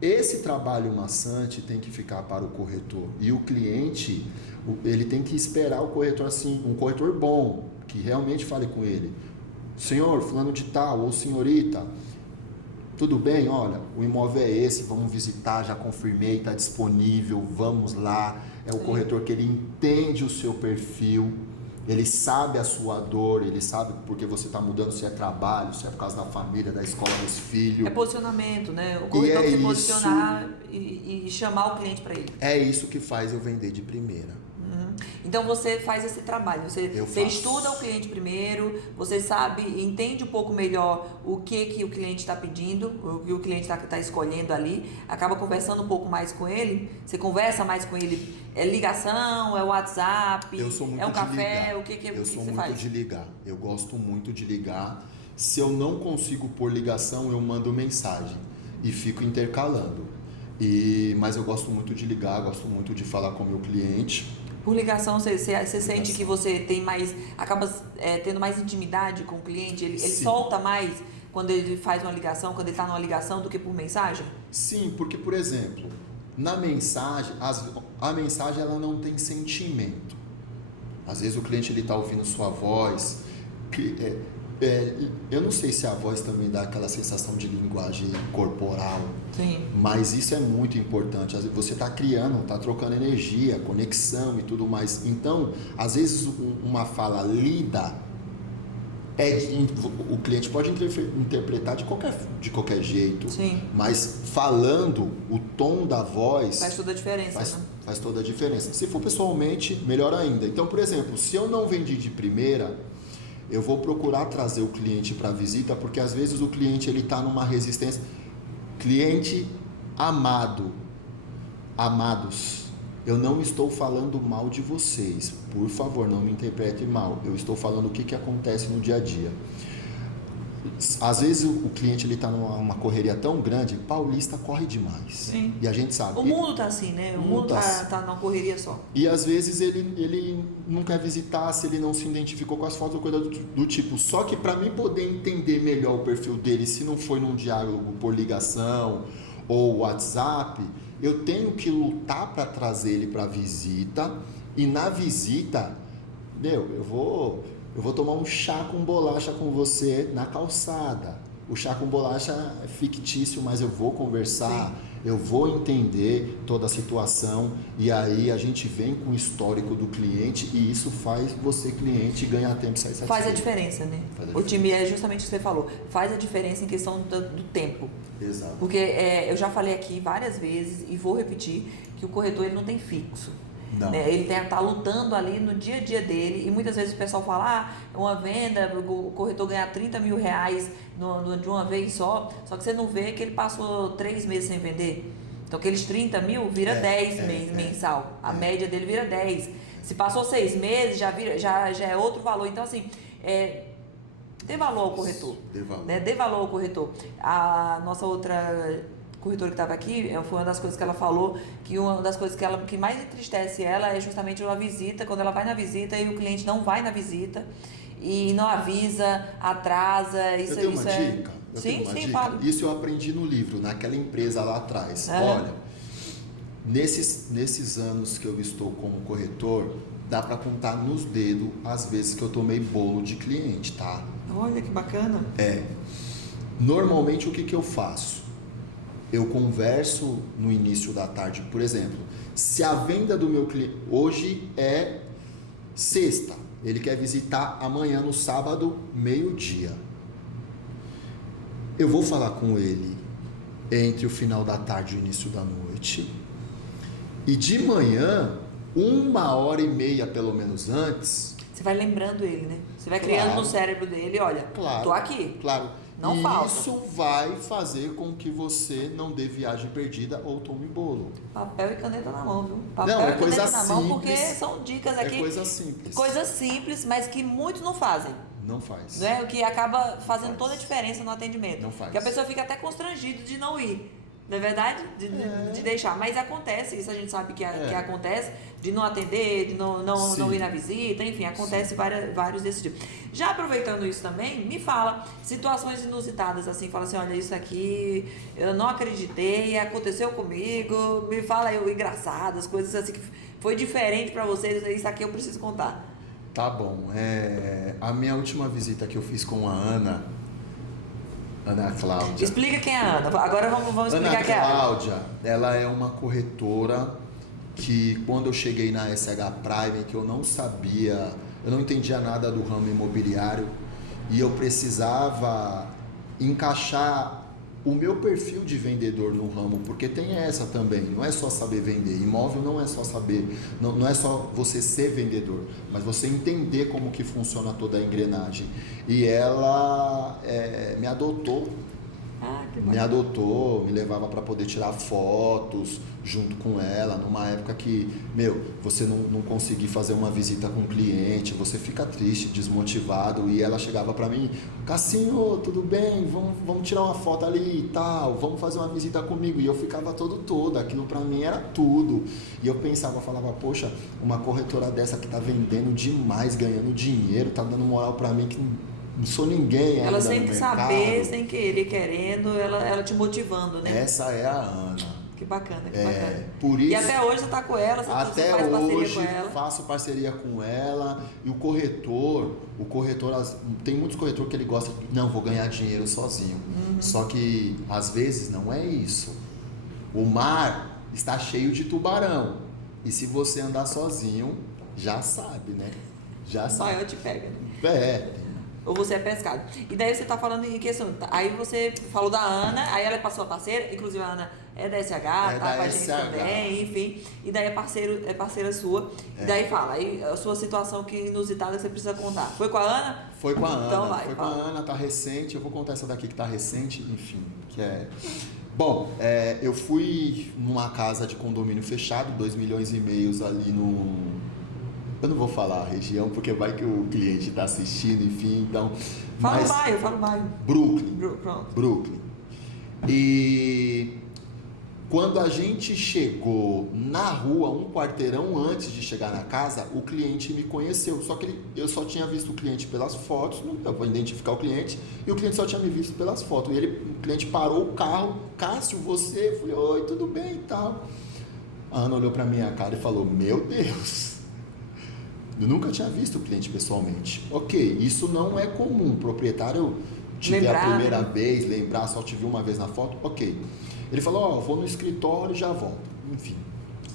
esse trabalho maçante tem que ficar para o corretor. E o cliente, ele tem que esperar o corretor, assim, um corretor bom, que realmente fale com ele. Senhor, fulano de tal, ou senhorita, tudo bem, olha, o imóvel é esse, vamos visitar, já confirmei, está disponível, vamos lá. É o corretor que ele entende o seu perfil, ele sabe a sua dor, ele sabe porque você está mudando, se é trabalho, se é por causa da família, da escola dos filhos. É posicionamento, né? O corretor se posicionar e chamar o cliente para ele. É isso que faz eu vender de primeira. Então você faz esse trabalho, você estuda o cliente primeiro, você sabe, entende um pouco melhor o que o cliente está pedindo, o que o cliente está escolhendo ali, acaba conversando um pouco mais com ele, você conversa mais com ele, é ligação, é WhatsApp, é um café, o que você faz? Eu sou muito de ligar, eu gosto muito de ligar. Se eu não consigo por ligação, eu mando mensagem e fico intercalando. Mas eu gosto muito de ligar, gosto muito de falar com o meu cliente. Por ligação, você sente que você tem mais, acaba tendo mais intimidade com o cliente? Ele solta mais quando ele faz uma ligação, quando ele está numa ligação, do que por mensagem? Sim, porque, por exemplo, na mensagem, a mensagem ela não tem sentimento. Às vezes o cliente está ouvindo sua voz, eu não sei se a voz também dá aquela sensação de linguagem corporal. Sim. Mas isso é muito importante. Às vezes você está criando, está trocando energia, conexão e tudo mais. Então, às vezes uma fala lida, o cliente pode interpretar de qualquer jeito. Sim. Mas falando, o tom da voz... Faz toda a diferença, né? Faz toda a diferença. Se for pessoalmente, melhor ainda. Então, por exemplo, se eu não vendi de primeira, eu vou procurar trazer o cliente para visita, porque às vezes o cliente está numa resistência. Cliente amado, amados, eu não estou falando mal de vocês, por favor, não me interpretem mal, eu estou falando o que acontece no dia a dia. Às vezes o cliente está numa correria tão grande, paulista corre demais. Sim. E a gente sabe. O mundo está assim, né? O mundo tá numa correria só. E às vezes ele não quer visitar se ele não se identificou com as fotos ou coisa do tipo. Só que para mim poder entender melhor o perfil dele, se não foi num diálogo por ligação ou WhatsApp, eu tenho que lutar para trazer ele para visita. E na visita, eu vou tomar um chá com bolacha com você na calçada. O chá com bolacha é fictício, mas eu vou conversar, eu vou entender toda a situação e aí a gente vem com o histórico do cliente e isso faz você, cliente, ganhar tempo e sair satisfeito. Faz a diferença, né? O time é justamente o que você falou, faz a diferença em questão do tempo. Exato. Porque eu já falei aqui várias vezes e vou repetir que o corretor ele não tem fixo. Né? Ele tá lutando ali no dia a dia dele e muitas vezes o pessoal fala, uma venda, o corretor ganha 30 mil reais de uma vez só que você não vê que ele passou 3 meses sem vender. Então aqueles 30 mil vira 10 mensal, a média dele vira 10. Se passou 6 meses, já é outro valor. Então assim, dê valor ao corretor. Dê valor. Né? Dê valor ao corretor. A nossa outra corretora que estava aqui, foi uma das coisas que ela falou, que uma das coisas que mais entristece ela é justamente uma visita, quando ela vai na visita e o cliente não vai na visita e não avisa, atrasa, isso, eu tenho uma isso dica, é... eu Sim, tenho uma sim, dica. fala. Isso eu aprendi no livro, naquela empresa lá atrás. Olha, nesses anos que eu estou como corretor, dá para contar nos dedos as vezes que eu tomei bolo de cliente, tá? Olha que bacana. Normalmente o que eu faço? Eu converso no início da tarde, por exemplo, se a venda do meu cliente hoje é sexta, ele quer visitar amanhã no sábado, meio-dia. Eu vou falar com ele entre o final da tarde e o início da noite. E de manhã, 1h30 pelo menos antes... Você vai lembrando ele, né? Você vai Claro. criando no cérebro dele, olha, tô aqui. Claro. Não e falta. isso vai fazer com que você não dê viagem perdida ou tome bolo. Papel e caneta na mão, viu? Papel Não, é e coisa caneta na mão, simples. porque são dicas aqui. É coisa simples. Coisas simples, mas que muitos não fazem. Não faz. Né? O que acaba fazendo faz. toda a diferença no atendimento. Não faz. Porque a pessoa fica até constrangida de não ir. Não é verdade? De deixar. Mas acontece, isso a gente sabe que acontece, de não atender, de não ir na visita, enfim, acontece vários desses tipos. Já aproveitando isso também, me fala situações inusitadas, assim, fala assim, olha, isso aqui eu não acreditei, aconteceu comigo, me fala aí, engraçadas, coisas assim que foi diferente pra vocês, isso aqui eu preciso contar. Tá bom. A minha última visita que eu fiz com a Ana Cláudia. Explica quem é a Ana. Agora vamos explicar Ana quem é a Ana. Cláudia, ela é uma corretora que quando eu cheguei na SH Prime, que eu não sabia, eu não entendia nada do ramo imobiliário e eu precisava encaixar o meu perfil de vendedor no ramo, porque tem essa também, não é só saber vender, imóvel não é só saber, não é só você ser vendedor, mas você entender como que funciona toda a engrenagem. E ela me adotou, me levava para poder tirar fotos junto com ela, numa época que, você não conseguir fazer uma visita com o cliente, você fica triste, desmotivado, e ela chegava para mim, Cassinho, tudo bem? Vamos tirar uma foto ali e tal, vamos fazer uma visita comigo, e eu ficava todo, aquilo para mim era tudo, e eu falava, poxa, uma corretora dessa que tá vendendo demais, ganhando dinheiro, tá dando moral para mim que não sou ninguém ainda ela no sem mercado. saber, sem querer, querendo, ela te motivando, né? Essa é a Ana. Que bacana, que bacana. Por isso, e até hoje você tá com ela, você faz parceria hoje com ela. faço parceria com ela. E o corretor, tem muitos corretores que ele gosta de, não, vou ganhar dinheiro sozinho. Só que às vezes não é isso. O mar está cheio de tubarão. E se você andar sozinho, já sabe, né? Já sabe. Só eu te pega, né? Ou você é pescado. E daí você tá falando em questão. Aí você falou da Ana, aí ela passou a parceira, inclusive a Ana é da SH, tá com a gente também, enfim. E daí é parceira sua. E daí fala, aí a sua situação que inusitada que você precisa contar. Foi com a Ana? Foi com a Ana. Então vai, foi fala. com a Ana, tá recente. Eu vou contar essa daqui que tá recente, enfim, que é... Bom, eu fui numa casa de condomínio fechado, 2,5 milhões ali no... Eu não vou falar a região, porque vai que o cliente está assistindo, enfim, então... Fala o bairro. Brooklyn. Pronto. Brooklyn. E quando a gente chegou na rua, um quarteirão antes de chegar na casa, o cliente me conheceu. Só que eu só tinha visto o cliente pelas fotos, eu vou identificar o cliente, e o cliente só tinha me visto pelas fotos. E o cliente parou o carro, Cássio, você? Eu falei, oi, tudo bem e tal. A Ana olhou pra minha cara e falou, meu Deus... Eu nunca tinha visto o cliente pessoalmente. Ok, isso não é comum. O proprietário te ver a primeira vez, lembrar, só te viu uma vez na foto, ok. Ele falou, vou no escritório e já volto. Enfim,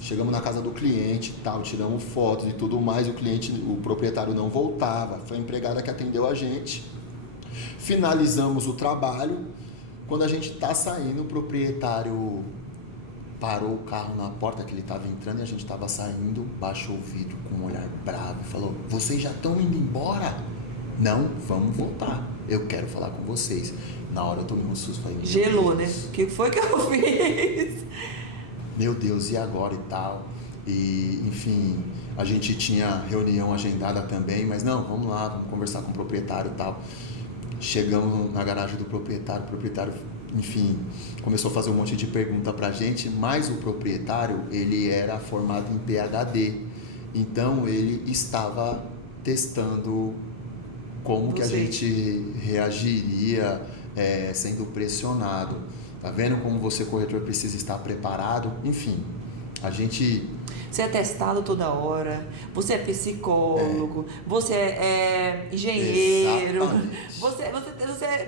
chegamos na casa do cliente e tal, tiramos fotos e tudo mais, o proprietário não voltava. Foi a empregada que atendeu a gente. Finalizamos o trabalho. Quando a gente está saindo, o proprietário parou o carro na porta que ele estava entrando e a gente estava saindo, baixou o vidro com um olhar bravo e falou, vocês já estão indo embora? Não, vamos voltar, eu quero falar com vocês. Na hora eu tomei um susto, falei, gelou, né? O que foi que eu fiz? Meu Deus, e agora e tal? E, enfim, a gente tinha reunião agendada também, mas não, vamos lá, vamos conversar com o proprietário e tal. Chegamos na garagem do proprietário, o proprietário enfim, começou a fazer um monte de pergunta pra gente, mas o proprietário, ele era formado em PhD. Então ele estava testando como que a gente reagiria sendo pressionado. Tá vendo como você, corretor, precisa estar preparado? Enfim, a gente... Você é testado toda hora, você é psicólogo, você é engenheiro, você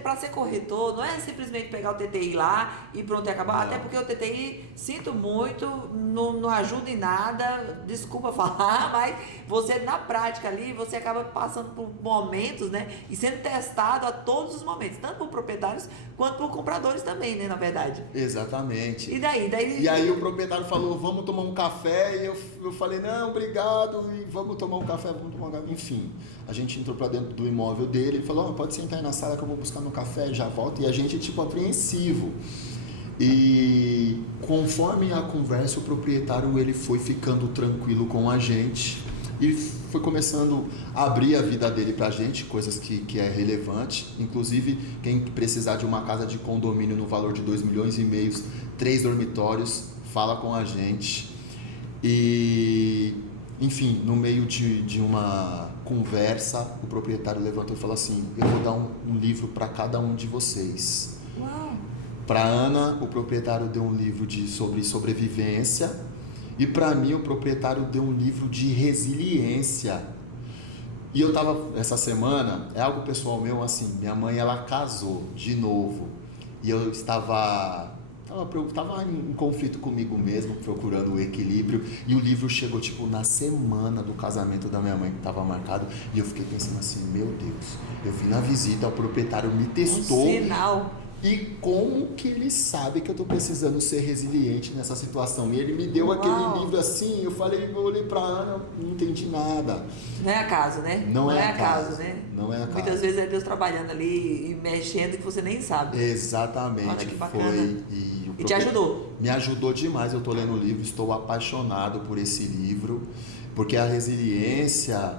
para ser corretor não é simplesmente pegar o TTI lá e pronto e acabar, Não. até porque o TTI, sinto muito, não ajuda em nada, desculpa falar, mas você na prática ali, você acaba passando por momentos, né, e sendo testado a todos os momentos, tanto por proprietários quanto por compradores também, né, na verdade. Exatamente. E daí? E aí o proprietário falou, vamos tomar um café, e eu falei, não, obrigado, e vamos tomar um café, enfim. A gente entrou pra dentro do imóvel dele, ele falou, pode sentar aí na sala que eu vou buscar meu café e já volto, e a gente, tipo, apreensivo. E conforme a conversa, o proprietário, ele foi ficando tranquilo com a gente, e foi começando a abrir a vida dele pra gente, coisas que é relevante. Inclusive, quem precisar de uma casa de condomínio no valor de 2,5 milhões, 3 dormitórios, fala com a gente. E, enfim, no meio de uma conversa, o proprietário levantou e falou assim, eu vou dar um livro para cada um de vocês. Uau. Para Ana, o proprietário deu um livro sobre sobrevivência, e para mim o proprietário deu um livro de resiliência. E eu tava, essa semana, é algo pessoal meu, assim, minha mãe, ela casou de novo, e eu estava em conflito comigo mesmo, procurando o equilíbrio, e o livro chegou, tipo, na semana do casamento da minha mãe, que estava marcado, e eu fiquei pensando assim, meu Deus, eu vim na visita, o proprietário me testou, Sinal. e como que ele sabe que eu tô precisando ser resiliente nessa situação? E ele me deu Uau. aquele livro assim, eu olhei pra Ana, não entendi nada. Não é acaso, né? Não é acaso, né? não é acaso. Muitas vezes é Deus trabalhando ali e mexendo que você nem sabe. Exatamente. Olha que bacana. Foi. E te ajudou? Me ajudou demais, eu tô lendo o livro, estou apaixonado por esse livro, porque a resiliência,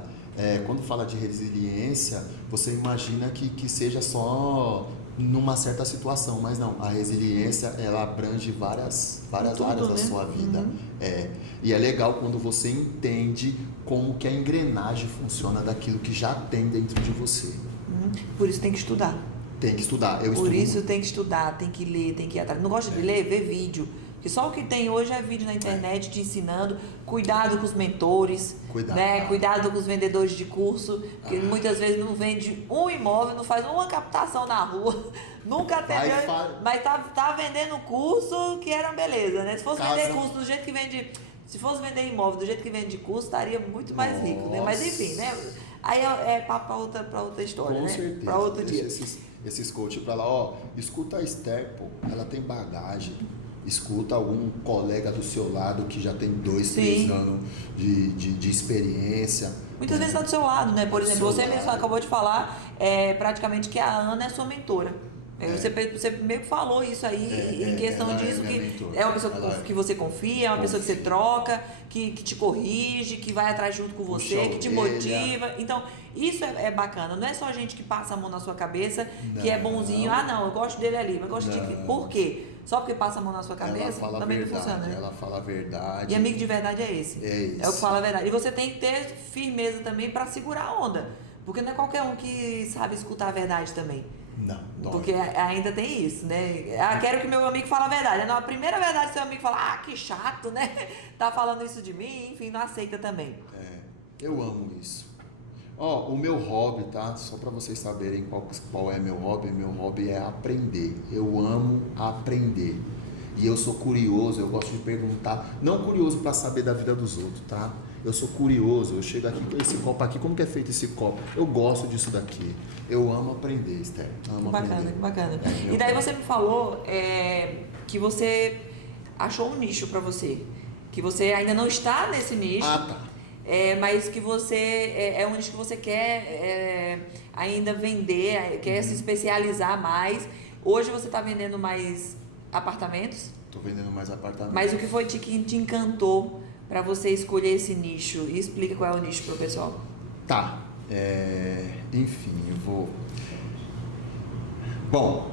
quando fala de resiliência, você imagina que seja só numa certa situação, mas não, a resiliência, ela abrange várias áreas da sua vida. Uhum. E é legal quando você entende como que a engrenagem funciona daquilo que já tem dentro de você. Por isso tem que estudar. Tem que estudar. Por isso tem que estudar, tem que ler, tem que ir atrás. Não gosta de ler? Vê vídeo. Porque só o que tem hoje é vídeo na internet te ensinando. Cuidado com os mentores, né? Cuidado com os vendedores de curso, que muitas vezes não vende um imóvel, não faz uma captação na rua, nunca atendeu, mas tá vendendo curso que era beleza, né? Se fosse vender curso do jeito que vende, se fosse vender imóvel do jeito que vende curso, estaria muito mais rico, né? Mas enfim, né? Aí é papo pra outra história, com né? certeza. Pra outro dia. Esses coach pra lá, escuta a Esther, pô, ela tem bagagem. Escuta algum colega do seu lado que já tem 2, 3 anos de experiência. Muitas vezes está do seu lado, né? Por exemplo, você mesmo acabou de falar praticamente que a Ana é sua mentora. Você meio que falou isso aí em questão disso, que é uma pessoa que você confia, é uma pessoa que você troca, que te corrige, que vai atrás junto com você, que te motiva. Então, isso é bacana. Não é só a gente que passa a mão na sua cabeça, que é bonzinho. Ah, não, eu gosto dele ali, mas eu gosto de... Por quê? Só porque passa a mão na sua cabeça, também não funciona, né? Ela fala a verdade. E amigo de verdade é esse. É o que fala a verdade. E você tem que ter firmeza também para segurar a onda. Porque não é qualquer um que sabe escutar a verdade também. Não. Porque ainda tem isso, né? Ah, quero que meu amigo fale a verdade. Não, a primeira verdade que seu amigo fala, que chato, né? Tá falando isso de mim, enfim, não aceita também. Eu amo isso. O meu hobby, tá? Só para vocês saberem qual é meu hobby é aprender. Eu amo aprender. E eu sou curioso, eu gosto de perguntar. Não curioso para saber da vida dos outros, tá? Eu sou curioso, eu chego aqui com esse copo aqui, como que é feito esse copo? Eu gosto disso daqui. Eu amo aprender, Esther. Bacana, que bacana. E daí você me falou que você achou um nicho para você. Que você ainda não está nesse nicho. Ah, tá. Mas que você é um nicho que você quer ainda vender, quer se especializar mais. Hoje você está vendendo mais apartamentos? Estou vendendo mais apartamentos. Mas o que foi que te encantou para você escolher esse nicho? E explica qual é o nicho para o pessoal. Tá. Enfim, eu vou... Bom,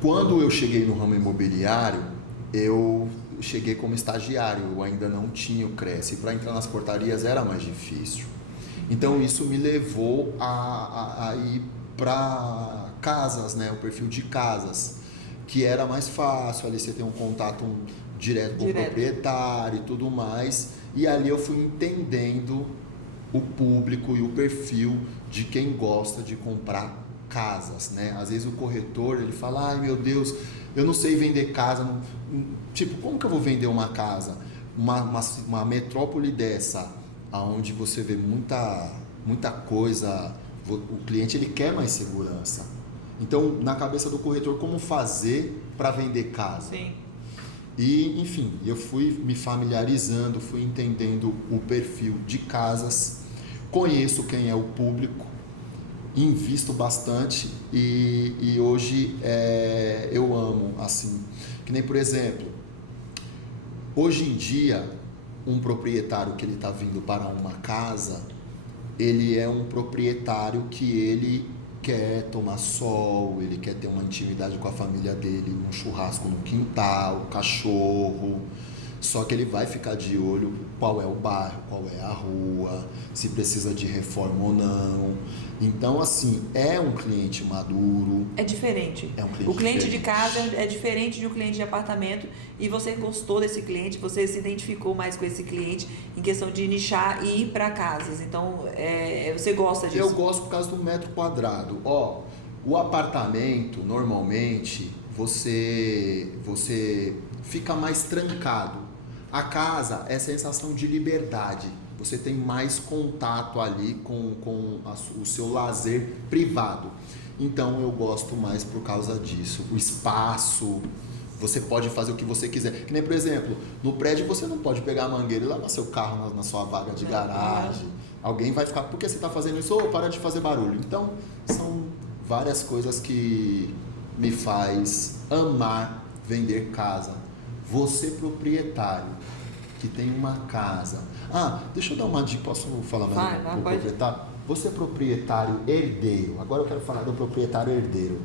Quando eu cheguei no ramo imobiliário, eu cheguei como estagiário, eu ainda não tinha o Cresce. Para entrar nas portarias era mais difícil. Então isso me levou a ir para casas, né? O perfil de casas, que era mais fácil, ali você tem um contato direto com o proprietário e tudo mais. E ali eu fui entendendo o público e o perfil de quem gosta de comprar casas, né? Às vezes o corretor, ele fala, ai meu Deus, eu não sei vender casa. Tipo, como que eu vou vender uma casa? Uma metrópole dessa, onde você vê muita coisa, o cliente ele quer mais segurança. Então, na cabeça do corretor, como fazer para vender casa? Sim. E, enfim, eu fui me familiarizando, fui entendendo o perfil de casas, conheço quem é o público, invisto bastante e hoje eu amo, assim, que nem, por exemplo, hoje em dia, um proprietário que ele está vindo para uma casa, ele é um proprietário que ele quer tomar sol, ele quer ter uma intimidade com a família dele, um churrasco no quintal, cachorro. Só que ele vai ficar de olho qual é o bairro, qual é a rua, se precisa de reforma ou não. Então, assim, é um cliente maduro. É diferente. É um cliente o cliente diferente. de casa é diferente de um cliente de apartamento e você gostou desse cliente, você se identificou mais com esse cliente em questão de nichar e ir para casas. Então, você gosta disso? Eu gosto por causa do metro quadrado. Ó, o apartamento, normalmente, você fica mais trancado. A casa é sensação de liberdade. Você tem mais contato ali com o seu lazer privado. Então eu gosto mais por causa disso. O espaço, você pode fazer o que você quiser. Que nem, por exemplo, no prédio você não pode pegar a mangueira e levar seu carro na sua vaga de garagem. Alguém vai ficar, por que você está fazendo isso? Ou para de fazer barulho. Então são várias coisas que me faz amar vender casa. Você proprietário que tem uma casa. Deixa eu dar uma dica, posso falar mais para o proprietário? Você proprietário herdeiro. Agora eu quero falar do proprietário herdeiro.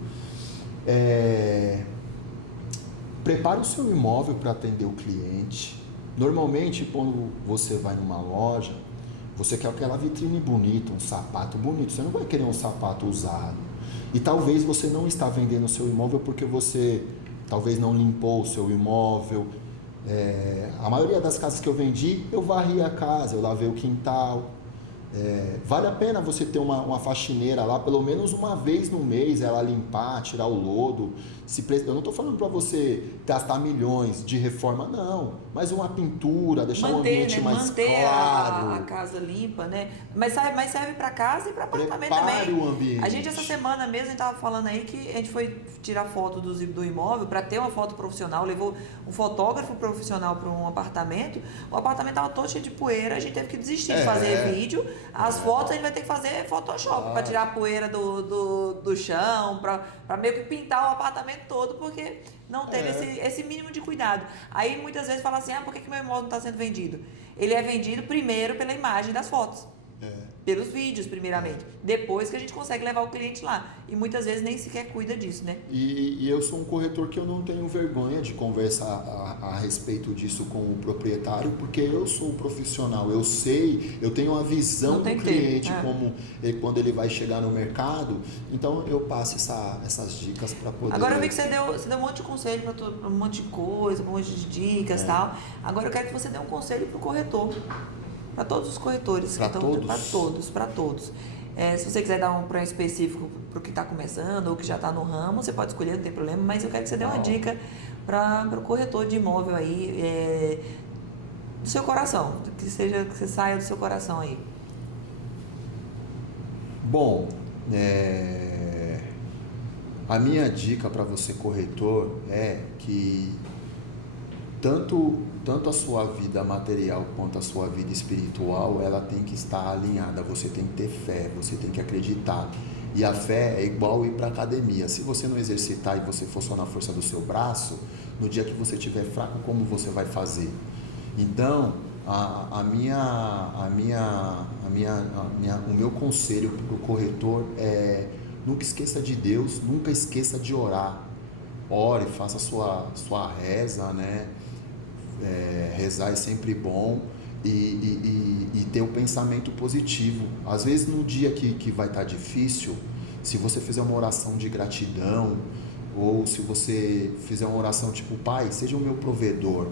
Prepare o seu imóvel para atender o cliente. Normalmente, quando você vai numa loja, você quer aquela vitrine bonita, um sapato bonito. Você não vai querer um sapato usado. E talvez você não está vendendo o seu imóvel porque você talvez não limpou o seu imóvel. A maioria das casas que eu vendi, eu varri a casa, eu lavei o quintal. Vale a pena você ter uma faxineira lá, pelo menos uma vez no mês, ela limpar, tirar o lodo. Eu não estou falando para você gastar milhões de reforma, não. Mas uma pintura, deixar o ambiente mais claro. Manter a casa limpa, né? Mas serve para casa e para apartamento Prepare também. o ambiente. A gente, essa semana mesmo, a gente estava falando aí que a gente foi tirar foto do imóvel para ter uma foto profissional. Levou um fotógrafo profissional para um apartamento. O apartamento estava todo cheio de poeira. A gente teve que desistir de fazer vídeo. As fotos a gente vai ter que fazer Photoshop para tirar a poeira do chão, para meio que pintar o apartamento todo, porque não teve esse mínimo de cuidado. Aí muitas vezes fala assim, por que meu imóvel não está sendo vendido? Ele é vendido primeiro pela imagem das fotos. Pelos vídeos, primeiramente. Depois que a gente consegue levar o cliente lá. E muitas vezes nem sequer cuida disso, né? E eu sou um corretor que eu não tenho vergonha de conversar a respeito disso com o proprietário, porque eu sou um profissional. Eu sei, eu tenho uma visão do cliente, quando ele vai chegar no mercado. Então eu passo essas dicas para poder... Agora eu vi que você deu um monte de conselho para um monte de coisa, um monte de dicas e tal. Agora eu quero que você dê um conselho para o corretor. Para todos os corretores. Para todos? Para todos. Se você quiser dar um plano específico para o que está começando ou que já está no ramo, você pode escolher, não tem problema, mas eu quero que você dê uma dica para o corretor de imóvel aí, do seu coração, que você saia do seu coração aí. Bom, a minha dica para você corretor é que tanto a sua vida material quanto a sua vida espiritual, ela tem que estar alinhada. Você tem que ter fé, você tem que acreditar. E a fé é igual ir para academia. Se você não exercitar e você for só na força do seu braço, no dia que você estiver fraco, como você vai fazer? Então, o meu conselho para o corretor é: nunca esqueça de Deus, nunca esqueça de orar. ore, faça sua reza, né? Rezar é sempre bom. E ter o pensamento positivo. Às vezes no dia que vai estar difícil, se você fizer uma oração de gratidão, ou se você fizer uma oração tipo, Pai, seja o meu provedor.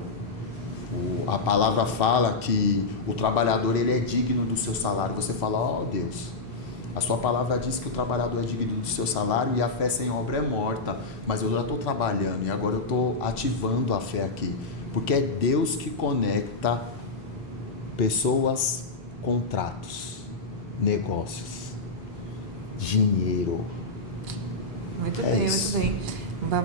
A palavra fala que o trabalhador ele é digno do seu salário. Você fala, ó Deus, a sua palavra diz que o trabalhador é digno do seu salário e a fé sem obra é morta. Mas eu já estou trabalhando e agora eu estou ativando a fé aqui. Porque é Deus que conecta pessoas, contratos, negócios, dinheiro. Muito bem, muito bem.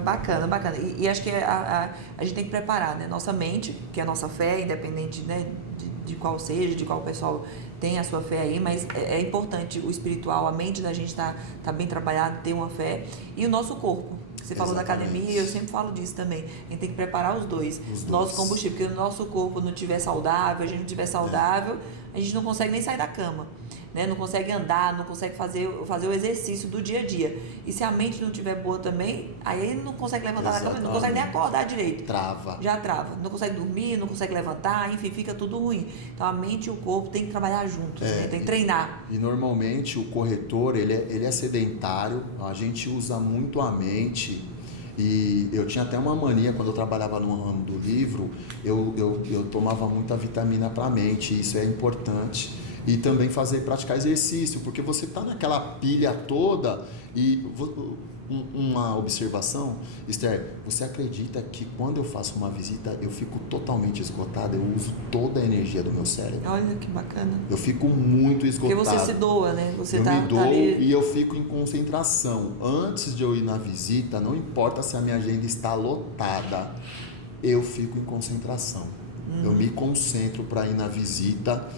Bacana, bacana. E acho que a gente tem que preparar, né? Nossa mente, que é a nossa fé, independente, né, de qual seja, de qual pessoal tem a sua fé aí, mas é importante o espiritual, a mente da gente tá bem trabalhada, ter uma fé. E o nosso corpo. Você falou da academia, eu sempre falo disso também. A gente tem que preparar os dois. Nosso combustível, porque se o nosso corpo não estiver saudável, a gente não estiver saudável, a gente não consegue nem sair da cama, né? Não consegue andar, não consegue fazer o exercício do dia a dia. E se a mente não estiver boa também, aí ele não consegue levantar da cama, não consegue nem acordar direito. Trava. Já trava. Não consegue dormir, não consegue levantar, enfim, fica tudo ruim. Então a mente e o corpo tem que trabalhar juntos, né? Tem que treinar. E normalmente o corretor, ele é sedentário, a gente usa muito a mente. E eu tinha até uma mania, quando eu trabalhava no ramo do livro, eu tomava muita vitamina para a mente, isso é importante. E também praticar exercício, porque você está naquela pilha toda. E uma observação, Esther, você acredita que quando eu faço uma visita eu fico totalmente esgotado, eu uso toda a energia do meu cérebro. Olha que bacana. Eu fico muito esgotado. Porque você se doa, né? Você eu me dou ali... e eu fico em concentração. Antes de eu ir na visita, não importa se a minha agenda está lotada, eu fico em concentração. Eu me concentro para ir na visita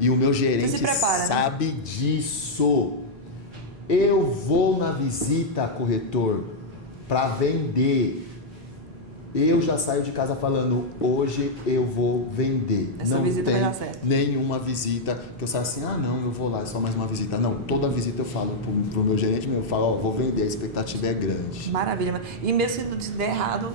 e o meu gerente se prepara, sabe, né, disso. Eu vou na visita, corretor, para vender. Eu já saio de casa falando, hoje eu vou vender. Essa não visita tem vai dar certo. Nenhuma visita que eu saio assim, não, eu vou lá, é só mais uma visita. Não, toda visita eu falo pro meu gerente, eu falo, vou vender, a expectativa é grande. Maravilha. E mesmo se der errado,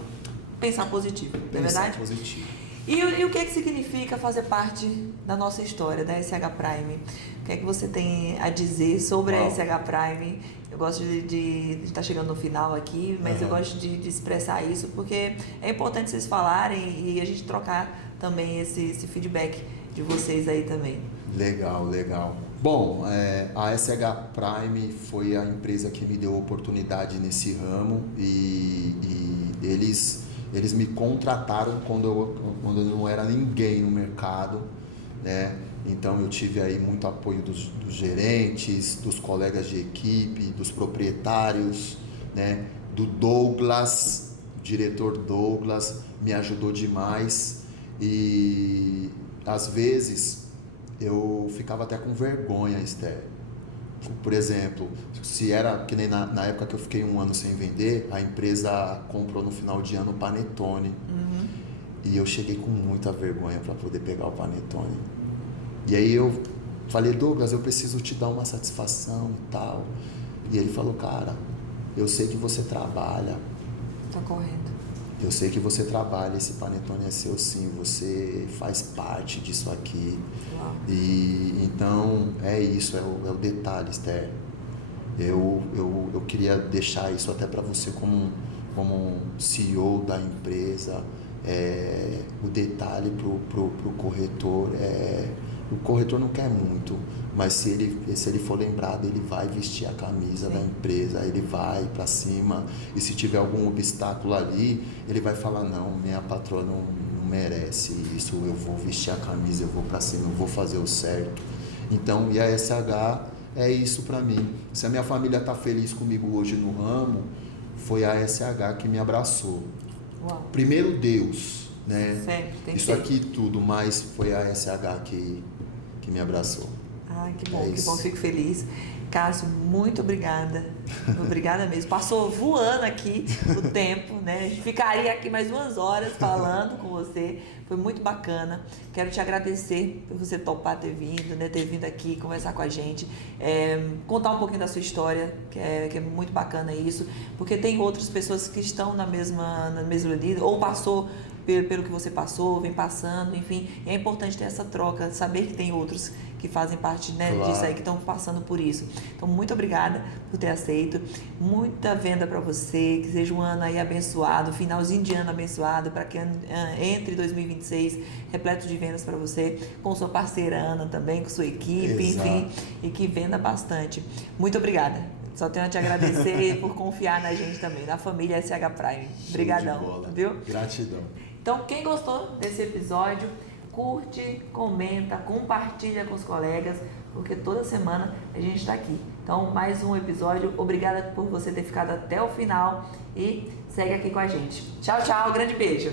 pensar positivo, não é verdade? Pensar positivo. E o que significa fazer parte da nossa história, da SH Prime? O que é que você tem a dizer sobre a SH Prime? Eu gosto de estar chegando no final aqui, mas eu gosto de expressar isso, porque é importante vocês falarem e a gente trocar também esse feedback de vocês aí também. Legal, legal. Bom, a SH Prime foi a empresa que me deu oportunidade nesse ramo e eles me contrataram quando eu não era ninguém no mercado, né? Então eu tive aí muito apoio dos gerentes, dos colegas de equipe, dos proprietários, né? Do Douglas, o diretor Douglas, me ajudou demais e às vezes eu ficava até com vergonha, Esther. Por exemplo, se era que nem na época que eu fiquei 1 ano sem vender, a empresa comprou no final de ano o Panetone. E eu cheguei com muita vergonha para poder pegar o Panetone. E aí eu falei, Douglas, eu preciso te dar uma satisfação e tal. E ele falou, cara, eu sei que você trabalha. Tá correto. Eu sei que você trabalha, esse Panetone é seu sim, você faz parte disso aqui. Uau. E então é isso, é o detalhe, Esther. Eu queria deixar isso até para você como CEO da empresa, o detalhe pro corretor. O corretor não quer muito, mas se ele for lembrado, ele vai vestir a camisa da empresa, ele vai para cima, e se tiver algum obstáculo ali, ele vai falar, não, minha patroa não merece isso, eu vou vestir a camisa, eu vou para cima, eu vou fazer o certo. Então, e a SH é isso para mim. Se a minha família está feliz comigo hoje no ramo, foi a SH que me abraçou. Uau. Primeiro Deus, né? Sempre, tem isso que aqui tudo, mas foi a SH que me abraçou. Ai, que bom, É que isso. bom, fico feliz. Cássio, muito obrigada. Obrigada mesmo. Passou voando aqui o tempo, né? A gente ficaria aqui mais 2 horas falando com você. Foi muito bacana. Quero te agradecer por você topar ter vindo, né? Ter vindo aqui conversar com a gente, contar um pouquinho da sua história, que é muito bacana isso, porque tem outras pessoas que estão na mesma lida, ou passou pelo que você passou, vem passando, enfim. E é importante ter essa troca, saber que tem outros que fazem parte, né, Claro. disso aí, que estão passando por isso. Então, muito obrigada por ter aceito. Muita venda para você, que seja um ano aí abençoado, finalzinho de ano abençoado, para que entre 2026 repleto de vendas para você, com sua parceira Ana também, com sua equipe, Exato. enfim, e que venda bastante. Muito obrigada. Só tenho a te agradecer por confiar na gente também, na família SH Prime. Obrigadão, Show de bola. viu? Gratidão. Então, quem gostou desse episódio, curte, comenta, compartilha com os colegas, porque toda semana a gente está aqui. Então, mais um episódio. Obrigada por você ter ficado até o final e segue aqui com a gente. Tchau, tchau. Grande beijo.